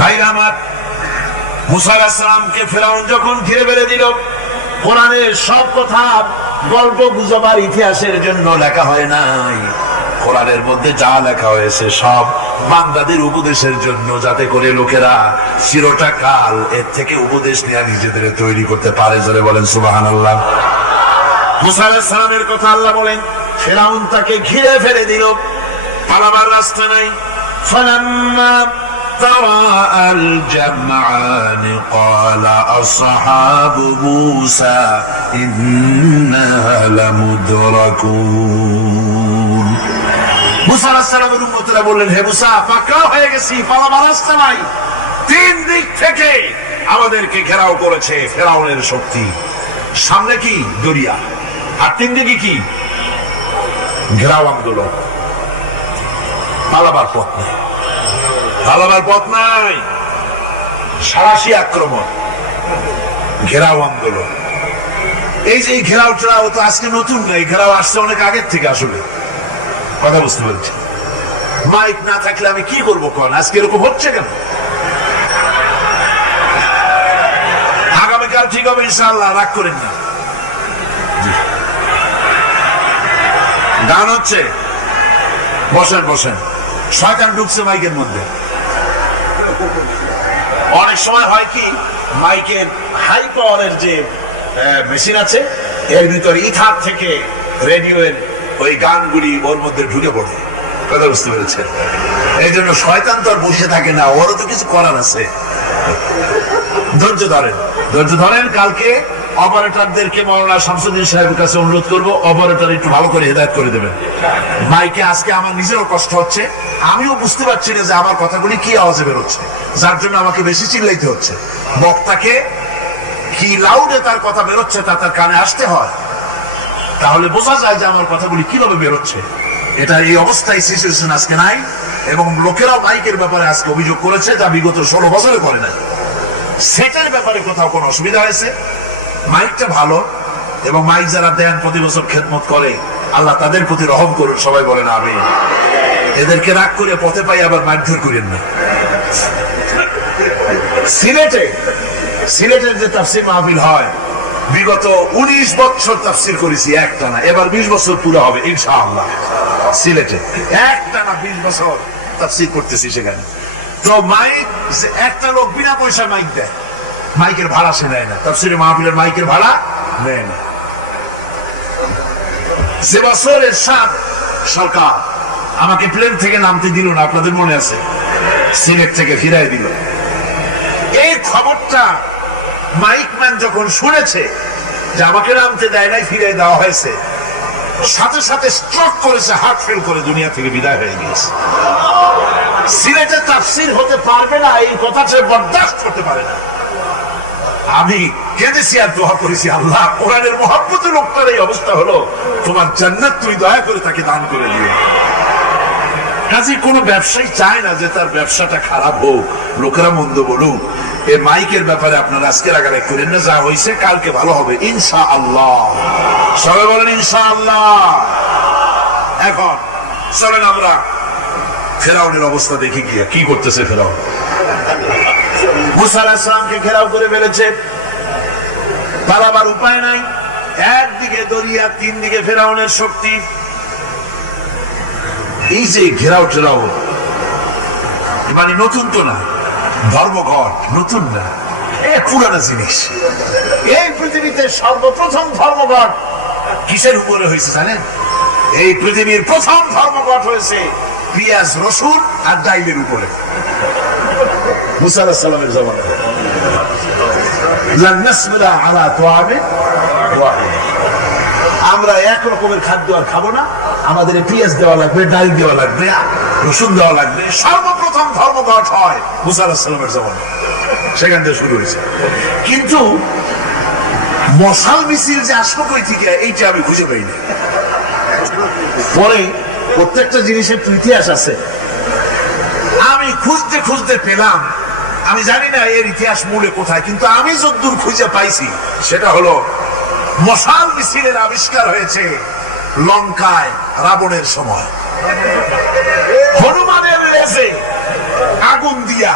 ভাইরা আমার, মুসা আলাইহিস সালামকে ফিরআউন যখন ঘিরে ফেলে দিল, কোরআনের সব কথা গল্প গুজব আর ইতিহাসের জন্য লেখা হয় নাই। কোরআনের মধ্যে যা লেখা হয়েছে সব বান্দাদের উপদেশের জন্য, যাতে করে লোকেরা চিরটা কাল এর থেকে উপদেশ নিয়ে নিজেদের তৈরি করতে পারে। জোরে বলেন সুবহানাল্লাহ। মুসা আলাইহিস সালামের কথা আল্লাহ বলেন, ফিরআউন তাকে ঘিরে ফেলে দিল, পালাবার রাস্তা নাই। ফালাম্মা تراءى الجمعان قال أصحاب موسى إنا لمدركون। মুসা আলাইহিস সালামের উম্মতরা বললেন, হে মুসা, পাকড়াও হয়ে গেছি, পালাবার রাস্তা নাই। তিন দিক থেকে আমাদেরকে ঘেরাও করেছে ফিরআউনের শক্তি। সামনে কি? দরিয়া, আর তিন দিকে কি? ঘেরাও আন্দোলন। পালাবার পথ নেই, পালাবার পথ নাই। সারাশি আক্রমণ, ঘেরাও আন্দোলন। এই যে ঘেরাওটা ও তো আজকে নতুন না, এই ঘেরাও আসছে অনেক আগের থেকে। আসলে কথা বুঝতে পারছি। মাইক না থাকলে আমি কি করবো কোন? আজকে এরকম হচ্ছে কেন? আগামীকাল ঠিক হবে ইনশাআল্লাহ, রাগ করেন না। গান হচ্ছে, বসেন বসেন। শয়তান ঢুকছে মাইকের মধ্যে। অনেক সময় হয় কি, মাইকের হাই পাওয়ারের যে মেশিন আছে, এর ভিতরে ইথার থেকে রেডিওর ওই গানগুলি ওর মধ্যে ঢুকে পড়ে। কথা বুঝতে পেরেছেন? এই জন্য শয়তান তো আর বসে থাকে না, ওরও তো কিছু করার আছে। ধৈর্য ধরেন, ধৈর্য ধরেন। কালকে অপারেটরদেরকে মাওলানা শামসুদ্দিন সাহেবের কাছে অনুরোধ করবো, অপারেটর একটু ভালো করে হেদায়েত করে দেবেন মাইকে। আজকে আমার নিজেরও কষ্ট হচ্ছে, আমিও বুঝতে পারছি না যে আমার কথাগুলি কি আওয়াজে বেরোচ্ছে, যার জন্য আমাকে বেশি চিল্লাইতে হচ্ছে। বক্তাকে কি লাউডে তার কথা বেরোচ্ছে তা তার কানে আসতে হয়, তাহলে বোঝা যায় যে আমার কথাগুলি কিভাবে বেরোচ্ছে। এটা এই অবস্থায় সিচুয়েশন আজকে নাই, এবং লোকেরাও মাইকের ব্যাপারে আজকে অভিযোগ করেছে, যা বিগত 16 বছরে করে নাই। সেটের ব্যাপারে কোথাও কোনো অসুবিধা হয়েছে? মাইকটা ভালো, এবং মাইক যারা দেন প্রতি বছর খেদমত করে, আল্লাহ তাদের প্রতি রহম করুন। সবাই বলেন আমিন। এদেরকে রাগ করে পথে পাই আবার মারধর করেন না। সিলেটের যে তাফসীর মাহফিল হয়, বিগত 19 বছর তাফসীর করেছি একটানা, এবার 20 বছর পুরো হবে ইনশাআল্লাহ। সিলেটে একটানা 20 বছর তাফসীর করতেছি সেখানে। তো মাইক, একটা লোক বিনা পয়সা মাইক দেয়, মাইকের ভাড়া সে নেয় না। তাফসীরের মাহফিলের মাইকের ভাড়া নেয় না। সে বছর এরশাদ সরকার আমাকে প্লেন থেকে নামতে দিল না, আপনাদের মনে আছে? সিলেট থেকে ফিরাই দিল। এই খবরটা মাইকম্যান যখন শুনেছে যে আমাকে নামতে দেয় নাই, ফিরাই দেওয়া হয়েছে, সাথে সাথে স্ট্রোক করেছে, হার্ট ফেল করে দুনিয়া থেকে বিদায় হয়ে গিয়েছে। সিলেটে তাফসীর হতে পারবে না, এই কথা সে বরদাস্ত করতে পারে না। আমি কেঁদেছি আর দোয়া করেছি, আল্লাহ, কোরআনের মহব্বতের লোকটার এই অবস্থা হলো, তোমার জান্নাত তুই দয়া করে তাকে দান করে দিও। কাজে কোনো ব্যবসায়ী চায় না যে তার ব্যবসাটা খারাপ হোক, লোকেরা মন্দ বলুক। এই মাইকের ব্যাপারে আপনারা আজকে রাগারাগ করেন না, যা হয়েছে কালকে ভালো হবে ইনশাআল্লাহ। সবাই বলেন ইনশাআল্লাহ। এখন চলেন আমরা ফেরাউনের অবস্থা দেখি গিয়ে কি করতেছে ফেরাউন। মুসা আলাইহিস সালামকে ঘেরাও করে ফেলেছে, পালাবার উপায় নাই। একদিকে দরিয়া, তিন দিকে ফেরাউনের শক্তি। এই যে ঘেরাও টেরাও মানে নতুন তো না, ধর্মঘট নতুন না, পুরানো জিনিস। এই পৃথিবীতে সর্বপ্রথম ধর্মঘট কিসের উপরে হয়েছে জানেন? এই পৃথিবীর প্রথম ধর্মঘট হয়েছে পেঁয়াজ রসুন আর ডাইলের উপরে। মুসা আলাইহিস সালামের জমানায় লান নাসবিরা আলা তুআমিন ওয়াহিদ, আমরা এক রকমের খাদ্য আর খাবো না, আমাদের পেঁয়াজ দেওয়া লাগবে, ডাল দেওয়া লাগবে, রসুন দেওয়া লাগবে। সর্বপ্রথম ধর্মঘট হয় মুসা আলাইহিস সালামের জমানায়, সেখান থেকে শুরু হয়েছে। কিন্তু মশাল মিছিল যে আসলো কই থেকে এইটা আমি খুঁজে পাইনি। পরে প্রত্যেকটা জিনিসের ইতিহাস আছে, আমি খুঁজতে খুঁজতে পেলাম। আমি জানি না এর ইতিহাস মূলে কোথায়, কিন্তু আমি যতদূর খুঁজে পাইছি সেটা হলো মশাল মিছিলের আবিষ্কার হয়েছে লঙ্কায় রাবণের সময়। হনুমানের লেজে আগুন দিয়া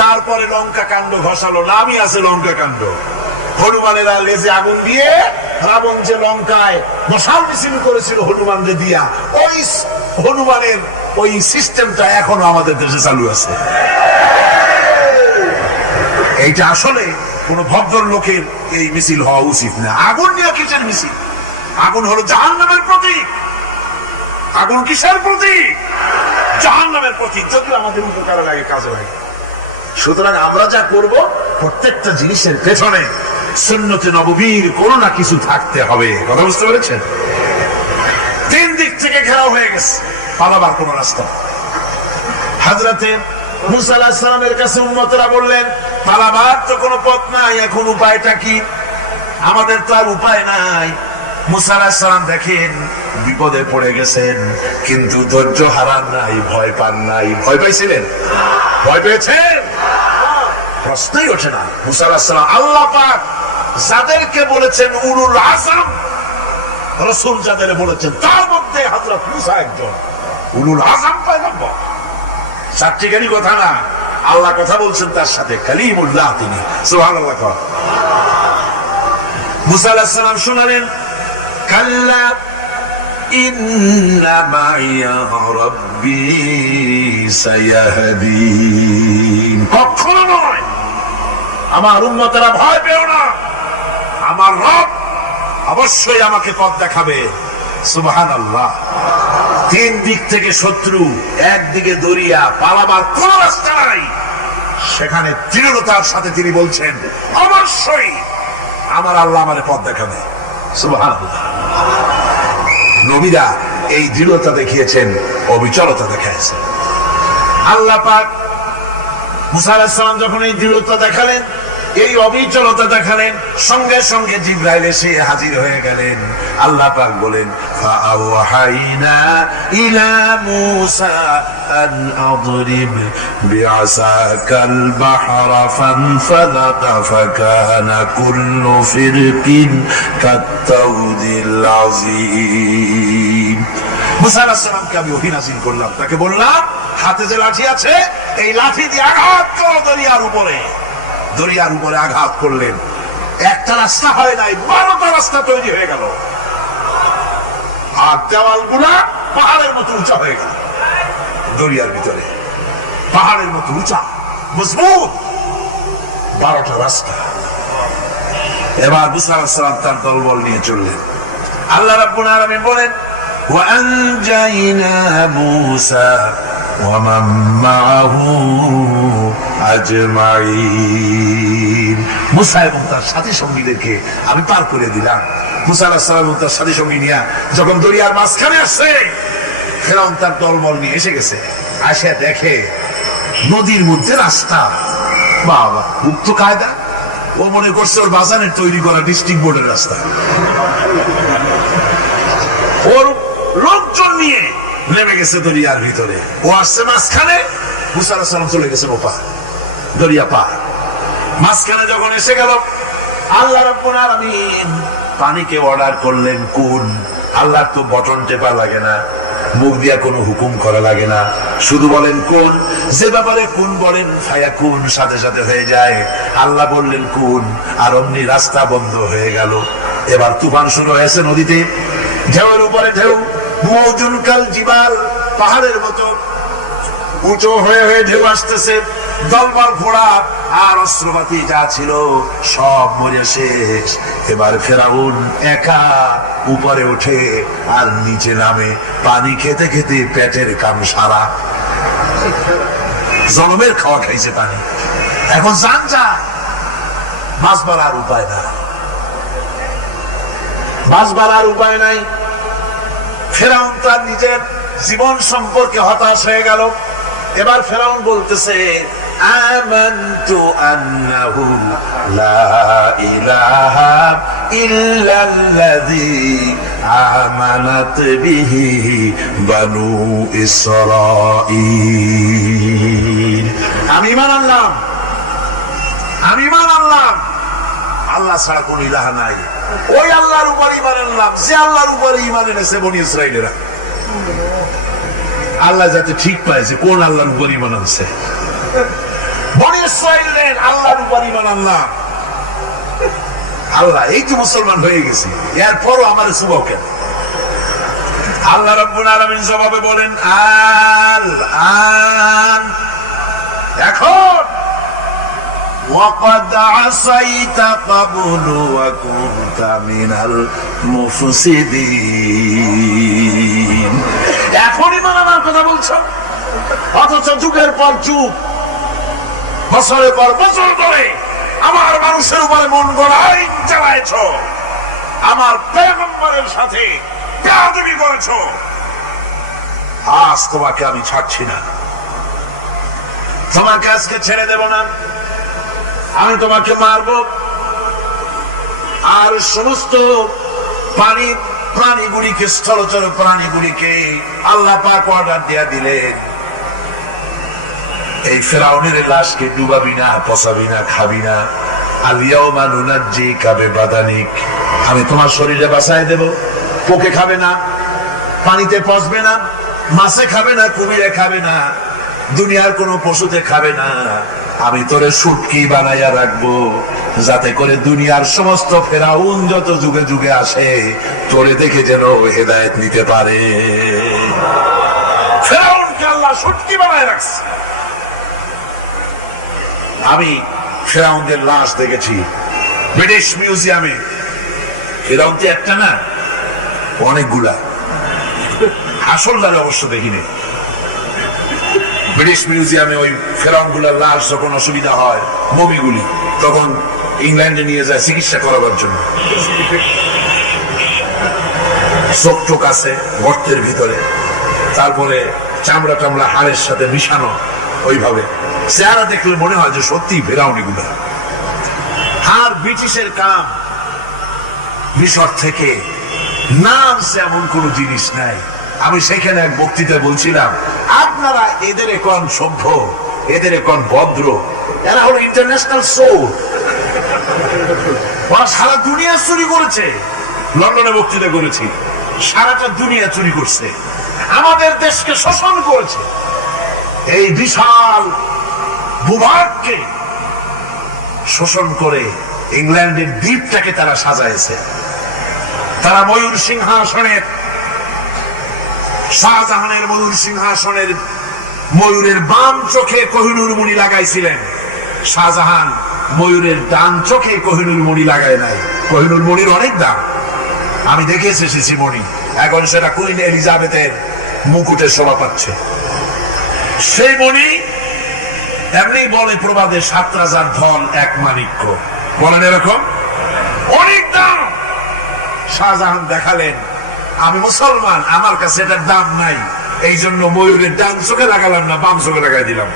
তারপরে লঙ্কা কাণ্ড ঘষালো, নামই আছে লঙ্কা কাণ্ড। হনুমানেরা লেজে আগুন দিয়ে রাবণ যে লঙ্কায় মশাল মিছিল করেছিল হনুমানকে দিয়া, ওই হনুমানের ওই সিস্টেমটা এখনো আমাদের দেশে চালু আছে। এইটা আসলে কোন ভদ্র লোকের এই মিছিল হওয়া উচিত না। আগুন নিয়ে কিসের মিছিল? আগুন হলো জাহান্নামের প্রতীক। আগুন কিসের প্রতীক? জাহান্নামের প্রতীক। যদিও আমাদের উপকারে লাগে, কাজে লাগে। সুতরাং আমরা যা করব প্রত্যেকটা জিনিসের পেছনে সুন্নতে নববীর কোনো না কিছু থাকতে হবে। কথা বুঝতে পেরেছেন? তিন দিক থেকে ঘেরাও হয়ে গেছে, পালাবার কোন রাস্তা। হযরতে মুসা আলাইহিস সালামের কাছে উম্মতরা বললেন, পালাবার তো কোনো পথ নাই, এখন উপায়টা কি? আমাদের তো আর উপায় নাই। মুসা আলাইহিস সালাম দেখেন বিপদে পড়ে গেছেন, কিন্তু ধৈর্য হারান নাই, ভয় পান নাই। ভয় পাইছিলেন? ভয় পেয়েছেন? প্রশ্নই ওঠে না। মুসা আলাইহিস সালাম আল্লাহ পাক যাদেরকে বলেছেন উলুল আযম রাসূল, যাদের বলেছেন তার মধ্যে হযরত মুসা একজন উলুল আযম পয়গম্বর। চারটিখানি কথা না, আল্লাহ কথা বলছেন তার সাথে, কালিমুল্লাহ তিনি। সুবহানাল্লাহ। মুসা আলাইহিস সালাম শুনালেন, কাল্লা ইন্না মাইয়া রাব্বি সায়াহদিন। কখনো নয়, আমার উম্মতেরা ভয় পেও না, আমার রব অবশ্যই আমাকে পথ দেখাবে। সুবহানাল্লাহ। তিন দিক থেকে শত্রু, একদিকে দরিয়া, পালাবার কোন রাস্তা নাই। সেখানে দৃঢ়তার সাথে তিনি বলছেন, অবশ্যই আমার আল্লাহ আমাদের পথ দেখাবে। সুবহানাল্লাহ। নবীরা এই দৃঢ়তা দেখিয়েছেন, অবিচলতা দেখাইছেন। আল্লাহ পাক মুসা আলাইহিস সালাম যখন এই দৃঢ়তা দেখালেন, এই অবিচলতা দেখালেন, সঙ্গে সঙ্গে জিবরাইল এসে হাজির হয়ে গেলেন। আল্লাহ পাক বলেন, ফাআওহাইনা ইলা মূসা আন আদরিব বিআসাকাল বাহরা ফানফালাকা ফাকানা কুল্লু ফিরকিন কাত্তাউদিল আযীম। মুসা আলাইহিস সালামকে আমি ওহী নাযিল করলাম, তাকে বললাম হাতে যে লাঠি আছে এই লাঠি দিয়ে আঘাত করো দরিয়ার উপরে। দরিয়ার উপরে আঘাত করলেন, একটা রাস্তা হয় নাই, 12টা রাস্তা তৈরি হয়ে গেল। আর দেওয়ালগুলা পাহাড়ের মতো উঁচা হয়ে গেল। দরিয়ার ভিতরে পাহাড়ের মতো উঁচা মজবুত 12টা রাস্তা। এবার মুসা আলাইহিস সালাম তার দলবল নিয়ে চললেন। আল্লাহ রাব্বুল আলামিন বলেন, ওয়া আনজাইনা মূসা ওয়া মান মাআহু আজমাইন। মুসা এবং তার সাথী সঙ্গীদেরকে আমি পার করে দিলাম। মুসা আলাইহিস সালাম এবং তার সাথী সঙ্গী নিয়ে যখন দরিয়ার মাঝখানে আসছে, ফেরাউন তার দলবল নিয়ে এসে গেছে। আসে দেখে নদীর মধ্যে রাস্তা। বাবা, মুক্ত কায়দা। ও মনে করছে ওর বাজারের তৈরি করা ডিস্ট্রিক্ট বোর্ডের রাস্তা। ওর লোকজন নিয়ে নেমে গেছে দরিয়ার ভিতরে। ও আসছে মাঝখানে, মুসা আলাইহিস সালাম চলে গেছেন ওপার, দরিয়া পার। মাঝখানে যখন এসে গেল, আল্লাহ রাব্বুল আলামিন পানিকে অর্ডার করলেন কোন। আল্লাহর তো বটন টেপা লাগে না, মুখ দিয়া কোনো হুকুম করা লাগে না, শুধু বলেন কোন। যে ব্যাপারে কোন বলেন ফায়াকুন, সাথে সাথে হয়ে যায়। আল্লাহ বললেন কোন, আর অমনি রাস্তা বন্ধ হয়ে গেল। এবার তুফান শুরু হয়েছে নদীতে, ঢেউয়ের উপরে ঢেউ, মওজুন কাল জিবাল, পাহাড়ের মতো উঁচু হয়ে হয়ে ঢেউ আসতেছে। দলবল ঘোড়া আর অস্ত্রপাতি যা ছিল সব মরে শেষ। এবার ফেরাউন একা উপরে ওঠে আর নিচে নামে, পানি খেতে খেতে পেটের কাম সারা, জনমের খাওয়া খাইছে পানি। এখন যান যা, বাঁচবার আর উপায় নাই, বাঁচবার আর উপায় নাই। ফেরাউন তার নিজের জীবন সম্পর্কে হতাশ হয়ে গেল। এবার ফেরাউন বলতেছে, আমানতু আন্নাহু লা ইলাহা ইল্লাল্লাযী আমানাত বিহি বানু ইসরাঈল। আমি ঈমান আনলাম, আমি ঈমান আনলাম আল্লাহ ছাড়া কোন ইলাহ নাই। ওই আল্লাহর উপর ঈমান আনলাম যে আল্লাহর উপরে ঈমান এনেছে বনি ইসরাঈলেরা। আল্লাহ যাতে ঠিক পায় যে কোন আল্লাহর উপর ঈমান আনছে। বনি ইসরাঈলের আল্লাহর উপর ঈমান আনলাম। আল্লাহ এই তো মুসলমান হয়ে গেছি, এরপরও আমার সুবাও কেন? আল্লাহ রাব্বুল আলামিন জবাবে বলেন, আল আন, এখন وقد عصيت قبل وكنت من المفسدين। এখনই মানার কথা বলছো, অথচ যুগের পর যুগ, বছরের পর বছর ধরে আমার মানুষের উপরে মন গড়া আইন চালাইছ, আমার পয়গম্বরের সাথে বেয়াদবি করেছ। আজ তোমাকে আমি ছাড়ছি না, তোমাকে আজকে ছেড়ে দেব না, আমি তোমাকে মারব। আর সমস্ত প্রাণীগুলিকে, স্থলচর প্রাণীগুলিকে আল্লাহ পাক অর্ডার দেয়া দিলেন, এই ফেরাউনের লাশকে ডুবাবি না, পচাবি না, খাবি না। আলিয়াউমা নুনাজ্জিকা বিবাদানিক, আমি তোমার শরীরে বাঁচায় দেব। পোকে খাবে না, পানিতে পচবে না, মাছে খাবে না, কুমিরে খাবে না, দুনিয়ার কোনো পশুতে খাবে না। আমি তোরে শুটকি বানাইয়া রাখবো, যাতে করে দুনিয়ার সমস্ত ফেরাউন যত যুগে যুগে আসে তোরে দেখে যেন হেদায়েত নিতে পারে। ফেরাউনকে আল্লাহ শুটকি বানায় রাখছে। আমি ফেরাউনদের লাশ দেখেছি ব্রিটিশ মিউজিয়ামে। ফেরাউন তো একটা না, অনেকগুলা। আসলদারে অবশ্য দেখিনি। ব্রিটিশ মিউজিয়ামে ওই ফেরাউন গুলার লাশ যখন অসুবিধা হয়, মমিগুলি, তখন ইংল্যান্ডে নিয়ে যায় চিকিৎসা করাবার জন্য। চোখ টোক আছে গর্তের ভিতরে, তারপরে চামড়া টামড়া হাড়ের সাথে মিশানো, ওইভাবে চেহারা দেখলে মনে হয় যে সত্যি ফেরাউনি গুলা। আর ব্রিটিশের কাম, মিশর থেকে নাম এমন কোন জিনিস নাই। আমি সেখানে এক বক্তৃতায় বলছিলাম, আপনারা এদের এখন সভ্য, এদের এখন ভদ্র, এরা হলো ইন্টারন্যাশনাল সোল, ওরা সারা দুনিয়া চুরি করেছে। লন্ডনে বক্তৃতা করেছি, সারাটা দুনিয়া চুরি করছে, আমাদের দেশকে শোষণ করেছে। এই বিশাল ভূভাগকে শোষণ করে ইংল্যান্ডের দ্বীপটাকে তারা সাজাইছে। তারা ময়ূর সিংহাসনের, শাহজাহানের ময়ূর সিংহাসনের ময়ূরের বাম চোখে কোহিনূর মণি লাগাইছিলেন। শাহজাহান ময়ূরের ডান চোখে কোহিনূর মণি লাগায় নাই। কোহিনূর মণির অনেক দাম, আমি দেখে এসেছি মণি। এখন সেটা কুইন এলিজাবেথের মুকুটের শোভা পাচ্ছে। সেই মণি এমনি বলে প্রবাদে, 7 রাজার ধন এক মাণিক্য, বলেন এরকম, অনেক দাম। শাহজাহান দেখালেন, আমি মুসলমান, আমার কাছে এটার দাম নাই, এই জন্য ময়ূরের ডান চোখে লাগালাম না, বাম চোখে লাগাই দিলাম।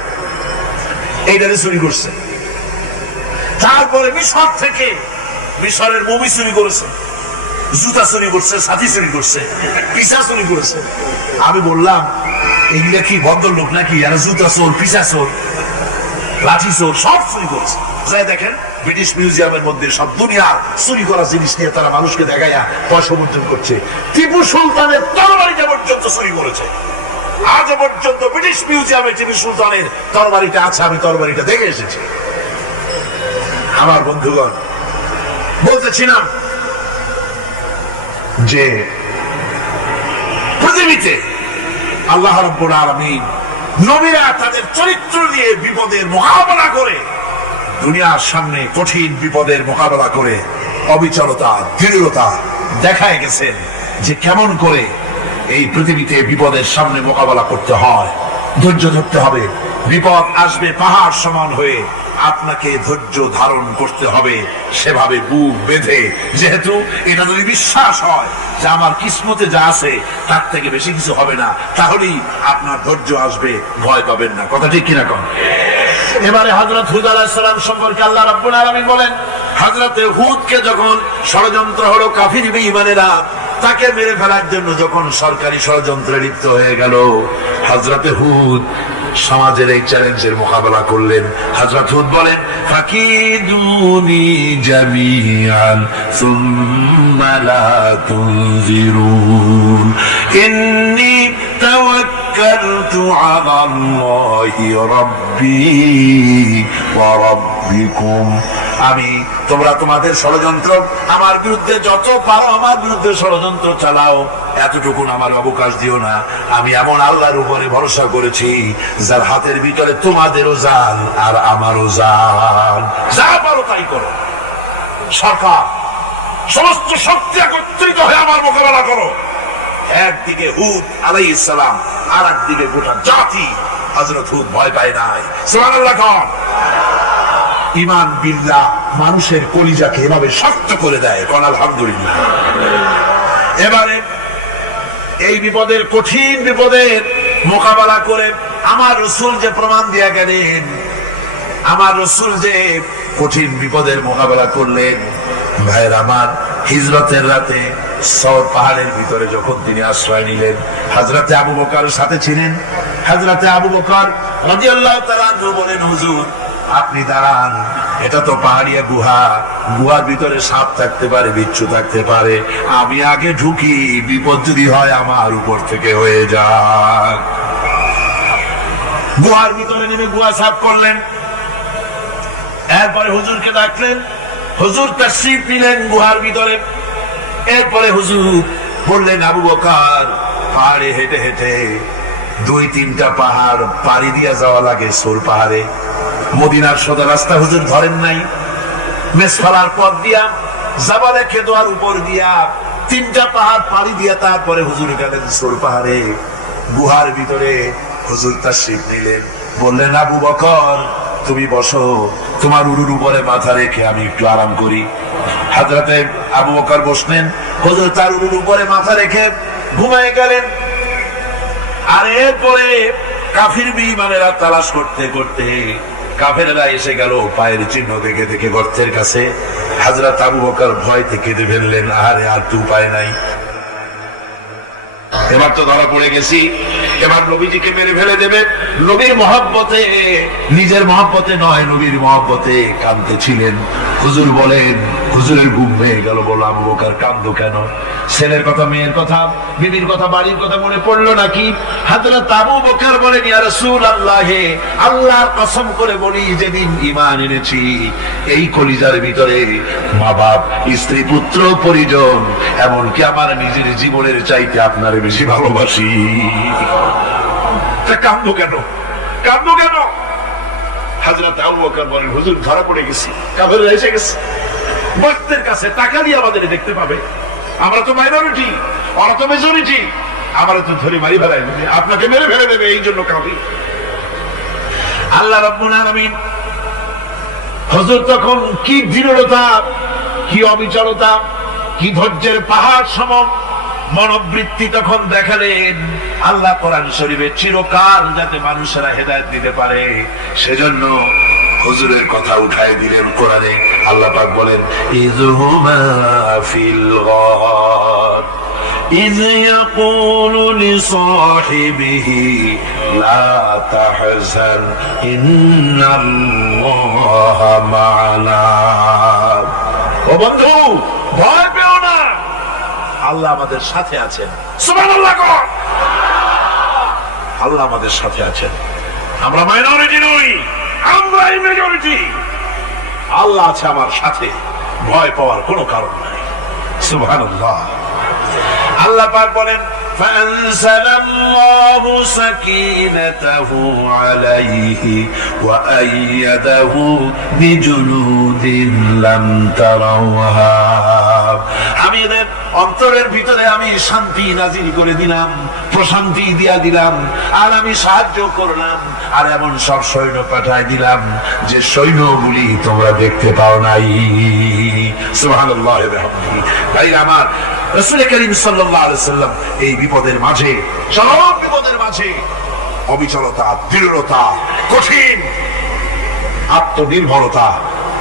এইটারে চুরি করছে। তারপরে মিশর থেকে, মিশরের মমি চুরি করেছে, জুতা চুরি করছে, ছাতি চুরি করছে, পিসা চুরি করেছে। আমি বললাম, এগুলা কি ভদ্রলোক নাকি? আর জুতা চোর, পিসা চোর, লাঠি চোর, সব চুরি করছে। যাই দেখেন ব্রিটিশ মিউজিয়ামের মধ্যে সব দুনিয়ার চুরি করা জিনিস নিয়ে তারা মানুষকে দেখাইয়া পয়সা উপার্জন করছে। টিপু সুলতানের তরবারিটা পর্যন্ত চুরি করেছে। আজ পর্যন্ত ব্রিটিশ মিউজিয়ামে টিপু সুলতানের তরবারিটা আছে, আমি তরবারিটা দেখে এসেছি। আমার বন্ধুগণ, বলতেছিলাম যে পৃথিবীতে আল্লাহ রাব্বুল আলামিন নবীরা তাদের চরিত্র দিয়ে বিপদের মোকাবেলা করে দুনিয়ার সামনে কঠিন বিপদের মোকাবেলা করে অবিচলতা, দৃঢ়তা দেখায় গেছেন যে কেমন করে এই পৃথিবীতে বিপদের সামনে মোকাবেলা করতে হয়। ধৈর্য ধরতে হবে, বিপদ আসবে পাহাড় সমান হয়ে, আপনাকে ধৈর্য ধারণ করতে হবে সেভাবে বুক বেঁধে। যেহেতু এটা যদি বিশ্বাস হয় যে আমার কিসমতে যা আছে তার থেকে বেশি কিছু হবে না, তাহলেই আপনার ধৈর্য আসবে, ভয় পাবেন না। কথা ঠিক কিনা কন? এবারে হযরত হুদ আলাইহিস সালাম সম্পর্কে আল্লাহ রাব্বুল আলামিন বলেন, হযরতে হুদকে যখন ষড়যন্ত্র হলো কাফির বেঈমানেরা তাকে মেরে ফেলার জন্য যখন সরকারি ষড়যন্ত্রে লিপ্ত হয়ে গেল, হযরতে হুদ সমাজের এই চ্যালেঞ্জের মোকাবেলা করলেন। হযরত হুদ বলেন, ফাকিদুনি জামিআন সুম্মা লা তুনজিরুন ইন্নী তাওয়াক্কালতু আলাল্লাহি রাব্বি ওয়া রাব্বিকুম। তোমরা তোমাদের ষড়যন্ত্র আমার বিরুদ্ধে যত পারো আমার বিরুদ্ধে ষড়যন্ত্র চালাও, এতটুকু আমার অবকাশ দিও না। আমি এমন আল্লাহর উপরে ভরসা করেছি যার হাতের ভিতরে তোমাদেরও জান আর আমারও জান। যা পারো তাই করো। সরকার সমস্ত শক্তি একত্রিত হয়ে আমার মোকাবেলা করো। একদিকে হুদ আলাইহিস সালাম, আর একদিকে গোটা জাতি। হযরত হুদ ভয় পায় নাই। সুবহানাল্লাহ। ঈমান বিল্লাহ মানুষের কলিজাকে এভাবে শক্ত করে দেয়। কোন আলহামদুলিল্লাহ। এবারে এই বিপদের, কঠিন বিপদের মোকাবেলা করে আমার রাসূল যে প্রমাণ দিয়ে গেলেন, আমার রাসূল যে কঠিন বিপদের মোকাবেলা করলেন, ভাইয়ের আমার, হিজরতের রাতে সওর পাহাড়ের ভিতরে যখন তিনি আশ্রয় নিলেন, হযরতে আবু বকরের সাথে ছিলেন। হযরতে আবু বকর রাদিয়াল্লাহু তাআলা বলেন, হুজুর আপনি দাঁড়ান, এটা তো পাহাড়িয়া গুহা, গুহার ভিতরে সাপ থাকতে পারে, বিচ্ছু থাকতে পারে, আমি আগে ঢুকি, বিপদ যদি হয় আমার উপর থেকে হয়ে যাক। গুহার ভিতরে নেমে গুহা সাফ করলেন। এরপরে হুজুরকে ডাকলেন, হুজুর তাশরীফ নিলেন গুহার ভিতরে। এরপরে হুজুর বললেন, আবু বকর পাহাড়ে হেঁটে হেঁটে 2-3টা পাহাড় পাড়ি দিয়া যাওয়া লাগে সোর পাহাড়ে। মদিনার সোজা রাস্তা হুজুর ধরেন নাই, মেসফালার পথ দিয়া জাবালে খেদোয়ার উপর দিয়া 3টা পাহাড় পাড়ি দিয়া তারপরে হুজুর গেলেন সোর পাহাড়ে। গুহার ভিতরে হুজুর তাশরীফ নিলেন। বললেন, আবু বকর তুমি বসো, তোমার উরুর উপরে মাথা রেখে আমি একটু আরাম করি। হযরতে আবু বকর বসলেন, হুজুর তার উরুর উপরে মাথা রেখে ঘুমায় গেলেন। আর এরপরে কাফির বেঈমানেরা তালাশ করতে করতে কাফেররা এসে গেল পায়ের চিহ্ন দেখে দেখে গর্তের কাছে। হযরত আবু বকর ভয়তে কেঁদে ফেললেন, আরে আর তো উপায় নাই, এবার তো ধরা পড়ে গেছি, এবার নবীজিকে মেরে ফেলে দেবে। নবীর মহব্বতে, নিজের মহব্বতে নয়, নবীর মহব্বতে কাঁদতেছিলেন। হুজুর বলেন, হুজুরের ঘুম ভেঙে গেল। বলল, আবু বকর কাঁদো কেন? ছেলের কথা, মেয়ের কথা, বিবির কথা, বাড়ির কথা মনে পড়লো নাকি? হযরত আবু বকর বলেন, ইয়া রাসূলুল্লাহ, আল্লাহর কসম করে বলি, যেদিন ঈমান এনেছি এই কলিজার ভিতরে মা বাপ, স্ত্রী, পুত্র, পরিজন, এমনকি আমার নিজের জীবনের চাইতে আপনারে বেশি ভালোবাসি। কাঁদো কেন? কাঁদো কেন? হযরত আবু বকর বলেন, হুজুর ধরা পড়ে গেছি, কাফেররা এসে গেছে, বক্তের কাছে টাকা দিয়ে আমাদের দেখতে পাবে, আমরা তো মাইনরিটি, ওরা তো মেজরিটি, আমরা তো ধরে মারি ফেলাই, আপনাকে মেরে ফেলে দেবে, এই জন্য কাঁদি। আল্লাহ রাব্বুল আলামিন হুজুর তখন কি দৃঢ়তা, কি অবিচলতা, কি ধৈর্যের পাহাড় সম মনোবৃত্তি তখন দেখালেন। আল্লাহ কোরআন শরীফে চিরকাল যাতে মানুষেরা হেদায়েত দিতে পারে সেজন্য হুজুরের কথা উঠায় দিলেন কোরআনে। আল্লাহ পাক বলেন, ইযহুমা ফিল গার ইয ইয়াকুলু লিসাহিবিহি লা তাহজান ইন্নাল্লাহা মা'ানা। ও বন্ধু, ভয় পেও না, আল্লাহ আমাদের সাথে আছেন। সুবহানাল্লাহ। আল্লাহ আমাদের সাথে আছেন। আমরা মাইনরিটি নই, আমরা মেজরিটি। আল্লাহ আছে আমার সাথে, ভয় পাওয়ার কোনো কারণ নাই। সুবহানাল্লাহ। আল্লাহ পাক বলেন, فأنزل الله سكينته عليه وأيده بجنود لم تروها আমি এদের অন্তরের ভিতরে আমি শান্তি নাজিল করে দিলাম, প্রশান্তি দিয়া দিলাম, আর আমি সাহায্য করলাম, আর এমন সব সৈন্য পাঠাই দিলাম যে সৈন্যগুলি তোমরা দেখতে পাও নাই। সুবহানাল্লাহ ওয়া বিহামদিহি। ভাই আমার, রাসূল করিম সাল্লাল্লাহু আলাইহি ওয়াসাল্লাম এই বিপদের মাঝে, চরম বিপদের মাঝে অবিচলতা, দৃঢ়তা, কঠিন আত্মনির্ভরতা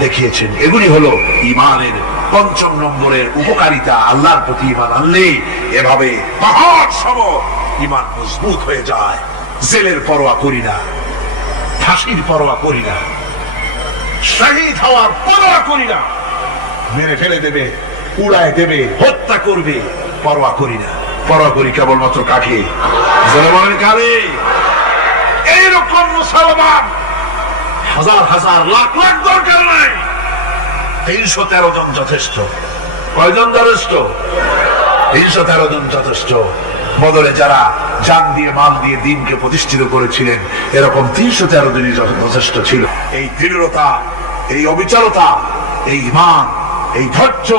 দেখিয়েছেন। এগুলি হলো ঈমানের পঞ্চম নম্বরের উপকারিতা। আল্লাহর প্রতি ঈমান আনলে এভাবে পাহাড় সম ঈমান মজবুত হয়ে যায়। জেলের পরোয়া করি না, ফাঁসির পরোয়া করি না, শহীদ হওয়ার পরোয়া করি না, মেরে ফেলে দেবে, উড়ায় দেবে, হত্যা করবে, পরোয়া করি না। পরোয়া করি কেবলমাত্র কাকে? যারা বলেন কারে? এইরকম মুসলমান হাজার হাজার লাখ লাখ দরকার নাই, 313 জন যথেষ্ট। কয়জন যথেষ্ট? 313 জন যথেষ্ট। বদলে যারা জান দিয়ে, মাল দিয়ে দিনকে প্রতিষ্ঠিত করেছিলেন, এরকম 313 জনই যথেষ্ট ছিল। এই দৃঢ়তা, এই অবিচলতা, এই ঈমান, এই ধৈর্য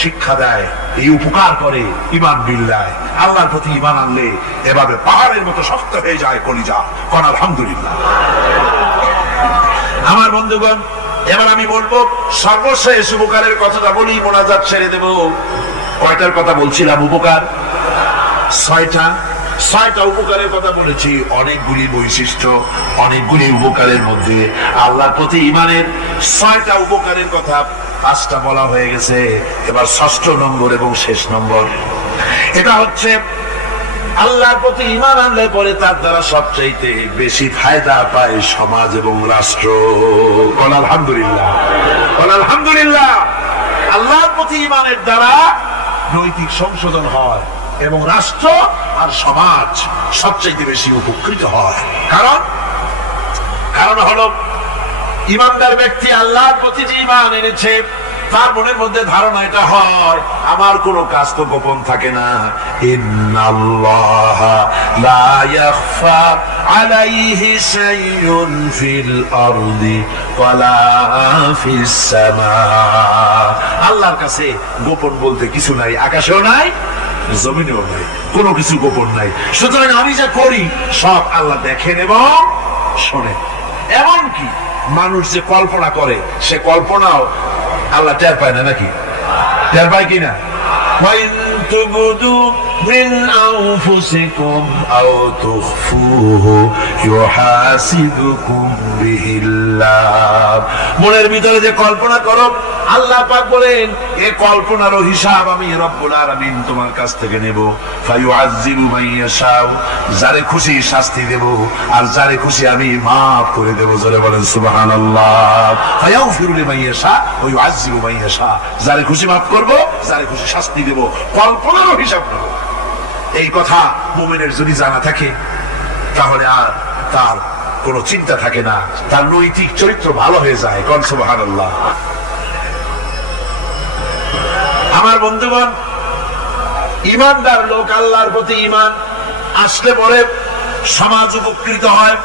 শিক্ষা দেয়, এই উপকার করে ঈমান বিল্লাহ। আল্লাহর প্রতি ঈমান আনলে এভাবে পাহাড়ের মতো শক্ত হয়ে যায় কলিজা। কোন আলহামদুলিল্লাহ। আমার বন্ধুগণ, এবার আমি বলবো সর্বশেষ উপকারের কথাটা বলি, মোনাজাত ছেড়ে দেব। কয়টার কথা বলছিলাম? উপকার 6টা উপকারের কথা বলেছি। অনেকগুলি বৈশিষ্ট্য, অনেকগুলি উপকারের মধ্যে আল্লাহর প্রতি ঈমানের 6টা উপকারের কথা 5টা বলা হয়ে গেছে। এবার 6ষ্ঠ নম্বর এবং শেষ নম্বর, এটা হচ্ছে আল্লাহর প্রতি ঈমান আনলে পরে তার দ্বারা সবচাইতে বেশি ফায়দা পায় সমাজ এবং রাষ্ট্র। বল আলহামদুলিল্লাহ, বল আলহামদুলিল্লাহ। আল্লাহর প্রতি ঈমানের দ্বারা নৈতিক সংশোধন হয় এবং রাষ্ট্র আর সমাজ সবচাইতে বেশি উপকৃত হয়। কারণ হলো ঈমানদার ব্যক্তি আল্লাহর প্রতি যে ঈমান এনেছে, তার মনের মধ্যে ধারণা এটা হয়, আমার কোনো কাজ তো গোপন থাকে না। ইন্নাল্লাহা লা ইয়াখফা আলাইহি শাইউন ফিল আরদি ওয়ালা ফিস সামা। আল্লাহর কাছে গোপন বলতে কিছু নাই, আকাশেও নাই, জমিনেও নাই, কোনো কিছু গোপন নাই। সুতরাং আমি যা করি সব আল্লাহ দেখেন এবং শোনেন। এমনকি মানুষ যে কল্পনা করে, সে কল্পনাও আল্লাহ টের পায় না, নাকি? টের পায় কিনা? من أنفسكم أو تخفوه يحاسبكم به الله। মনের ভিতরে যে কল্পনা করো, আল্লাহ পাক বলেন এই কল্পনারও হিসাব আমি রব্বুল আলামিন তোমার কাছ থেকে নেব। ফায়ুআযযিবু মান ইয়াশাউ, যারে খুশি শাস্তি দেব, আর যারে খুশি আমি মাফ করে দেব। জোরে বলেন সুবহানাল্লাহ। ফায়াগফিরু লিমান ইয়াশা ওয়া ইউআযযিবু মান ইয়াশা, যারে খুশি মাফ করব, যারে খুশি শাস্তি দেব, কল্পনারও হিসাব নেব। এই কথা মুমিনের যদি জানা থাকে, তাহলে আর তার কোনো চিন্তা থাকে না, তার নৈতিক চরিত্র ভালো হয়ে যায়। কোন সুবহানাল্লাহ। আমার বন্ধুগণ, ঈমানদার লোক, আল্লাহর প্রতি ঈমান আসলে পরে সমাজ উপকৃত হয়,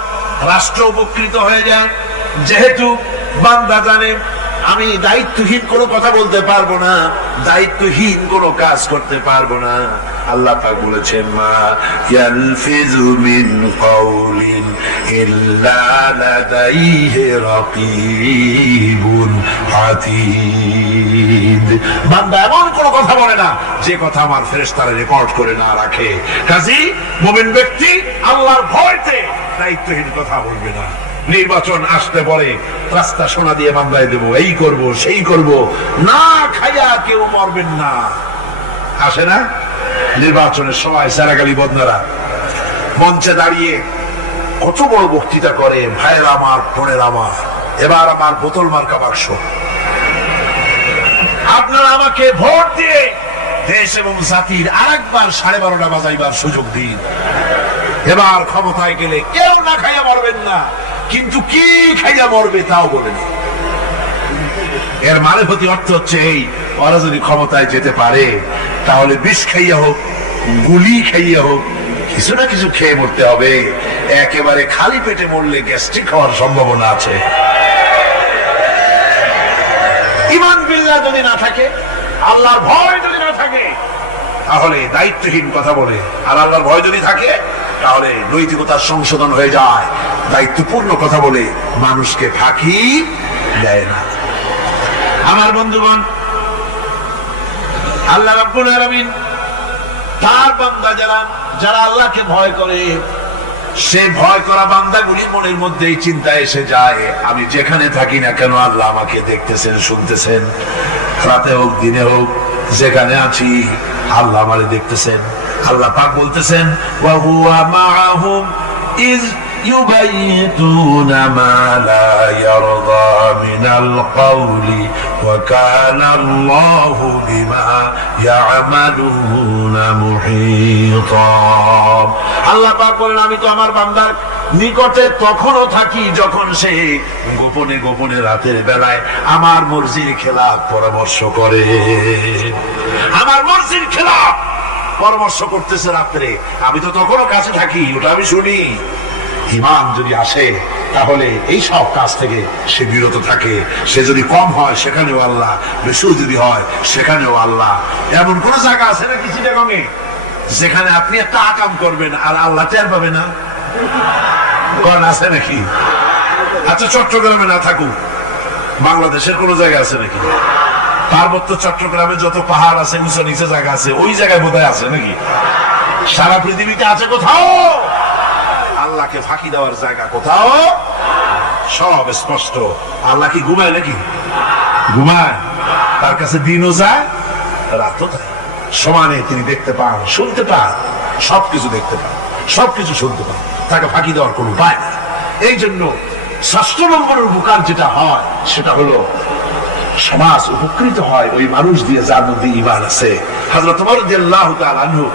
রাষ্ট্র উপকৃত হয়ে যায়। যেহেতু বান্দা জানে আমি দায়িত্বহীন কোনো কথা বলতে পারবো না, দায়িত্বহীন কোনো কাজ করতে পারবো না। আল্লাহ পাক বলেছেন, মা ইয়ালফিযু মিন কাউলিন ইল্লা লাদাইহি রাকীবুন আতীদ। বান্দা এমন কোনো কথা বলে না যে কথা আমার ফেরেশতারা রেকর্ড করে না রাখে। কাজেই মুমিন ব্যক্তি আল্লাহর ভয়তে দায়িত্বহীন কথা বলবে না। নির্বাচন আসতে পরে রাস্তা সোনা দিয়ে মামলায় দেবো, এই করব সেই করব, না খাইয়া কেউ মরবেন না। আসে না নির্বাচনের সময় সারাগালি বদনারা মঞ্চে দাঁড়িয়ে কত বড় বক্তৃতা করে, ভাইয়ের আমার, বোনের আমার, এবার আমার বোতল মার্কা বাক্স, আপনারা আমাকে ভোট দিয়ে দেশ এবং জাতির আরেকবার 12:30 বাজাইবার সুযোগ দিন। এবার ক্ষমতায় গেলে কেউ না খাইয়া মরবেন না, কিন্তু কি খাইয়া মরবে তাও বলেন। এর মানে প্রতি অর্থ হচ্ছে এই, ওরা যদি ক্ষমতায় যেতে পারে তাহলে বিষ খাইয়া হোক, গুলি খাইয়ে হোক, কিছু না কিছু খেয়ে মরতে হবে। একেবারে খালি পেটে মরলে গ্যাস্ট্রিক হওয়ার সম্ভাবনা আছে। ঈমান বিল্লাহ যদি না থাকে, আল্লাহর ভয় যদি না থাকে, তাহলে দায়িত্বহীন কথা বলে। আর আল্লাহর ভয় যদি থাকে, তাহলে নৈতিকতার সংশোধন হয়ে যায়। দায়িত্বপূর্ণ কথা বলে মানুষকে ফাঁকি দেয় না। আমার বন্ধুগণ, আল্লাহ রাব্বুল আলামিন তার বান্দা যারা আল্লাহকে ভয় করে, সে ভয় করা বান্দাগুলি মনের মধ্যে এই চিন্তা এসে যায়, আমি যেখানে থাকি না কেন আল্লাহ আমাকে দেখতেছেন, শুনতেছেন। রাতে হোক দিনে হোক, যেখানে আছি আল্লাহ আমারে দেখতেছেন। আল্লাহ পাক বলতেছেন, ওয়া হুয়া মাআহুম ইয ইউবাইতুনা মা লা ইয়ারদা মিনাল কওলি ওয়া কানা আল্লাহু বিমা ইয়ামালুনা মুহীতা। আল্লাহ পাক বলেন, আমি তো আমার বান্দার নিকটে তখনও থাকি যখন সে গোপনে গোপনে রাতের বেলায় আমার মর্জির খেলাফ পরামর্শ করে। আমার মর্জির খেলাফ পরামর্শ করতেছে রাত্রে, আমি তো তখনও কাছে থাকি, ওটা আমি শুনি। ঈমান যদি আসে, তাহলে এই সব কাজ থেকে সে বিরত থাকে। সে যদি কম হয় সেখানেও আল্লাহ, বেশি যদি হয় সেখানেও আল্লাহ। এমন কোন জায়গা আছে নাকি চিটাগংয়ে যেখানে আপনি একটা আকাম করবেন আর আল্লাহ টের পাবে না? কোন আছে নাকি? আচ্ছা, চট্টগ্রামে না থাকুক, বাংলাদেশের কোন জায়গা আছে নাকি? পার্বত্য চট্টগ্রামে যত পাহাড় আছে, উঁচু নিচে জায়গা আছে, ওই জায়গায় বোধহয় আছে নাকি? সারা পৃথিবীতে আছে কোথাও? আল্লাহকে ফাঁকি দেওয়ার জায়গা কোথাও? সব স্পষ্ট। আল্লাহ কি ঘুমায় নাকি? ঘুমায়? তার কাছে দিনও যায়, রাতও যায়। সমানে তিনি দেখতে পান, শুনতে পান, সবকিছু দেখতে পান, সবকিছু শুনতে পান। তাকে ফাঁকি দেওয়ার কোনো উপায় নেই। এই জন্য ৬ষ্ঠ নম্বরের উপকার যেটা হয়, সেটা হলো সমাজ উপকৃত হয় ওই মানুষ দিয়ে যার মধ্যে ঈমান আছে। হযরত ওমর রাদিয়াল্লাহু তাআলা আনহু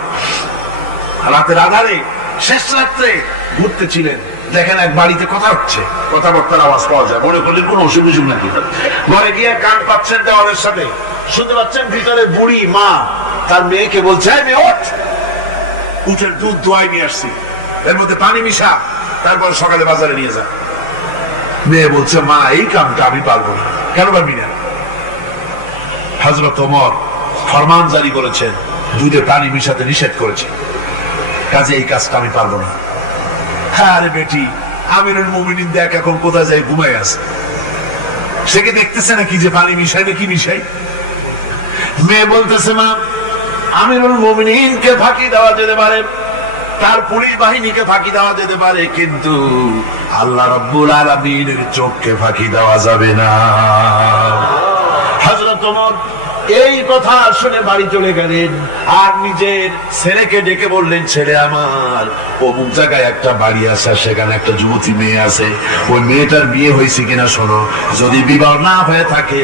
রাতের আধারে শেষ রাত্রে ঘুরতেছিলেন, দেখেন এক বাড়িতে কথা হচ্ছে, কথাবার্তার আওয়াজ পাওয়া যায়। মনে করলেন কোন অসুখ বিসুখ নাকি। ঘরে গিয়ে কান পাচ্ছেন দেওয়ালের সাথে, শুনতে পাচ্ছেন ভিতরে বুড়ি মা তার মেয়েকে বলছে, মেয়ে ওঠ, উঠের দুধ দোয়াই নিয়ে আসছি, এর মধ্যে পানি মিশা, তারপর সকালে বাজারে নিয়ে যা। মেয়ে বলছে, মা এই কামটা আমি পারবো না। কেন পারবি না? হযরত ওমর ফরমান জারি করেছেন, দুধে পানি মিশাতে নিষেধ করেছে, কাজে এই কাজটা আমি পারবো না। আরে বেটি, আমিরুল মুমিনিন দেখ এখন কোথায় যায়, ঘুমায় আছে। সে কি দেখতেছে নাকি যে পানি মিশাই নাকি মিশাই? মেয়ে বলতেছে, মা আমিরুল মুমিনিনকে ফাঁকি দেওয়া যেতে পারে, তার পুলিশ বাহিনীকে ফাঁকি দেওয়া যেতে পারে, কিন্তু আল্লাহ রাব্বুল আলামিনের চোখকে ফাঁকি দেওয়া যাবে না। হযরত ওমর এই কথা শুনে বাড়ি চলে গেলেন, আর নিজের ছেলেকে ডেকে বললেন, ছেলে আমার, অমুক জায়গায় একটা বাড়ি আছে, সেখানে একটা যুবতী মেয়ে আছে, ওই মেয়েটার বিয়ে হয়েছে কিনা শোনো, যদি বিবাহ না হয়ে থাকে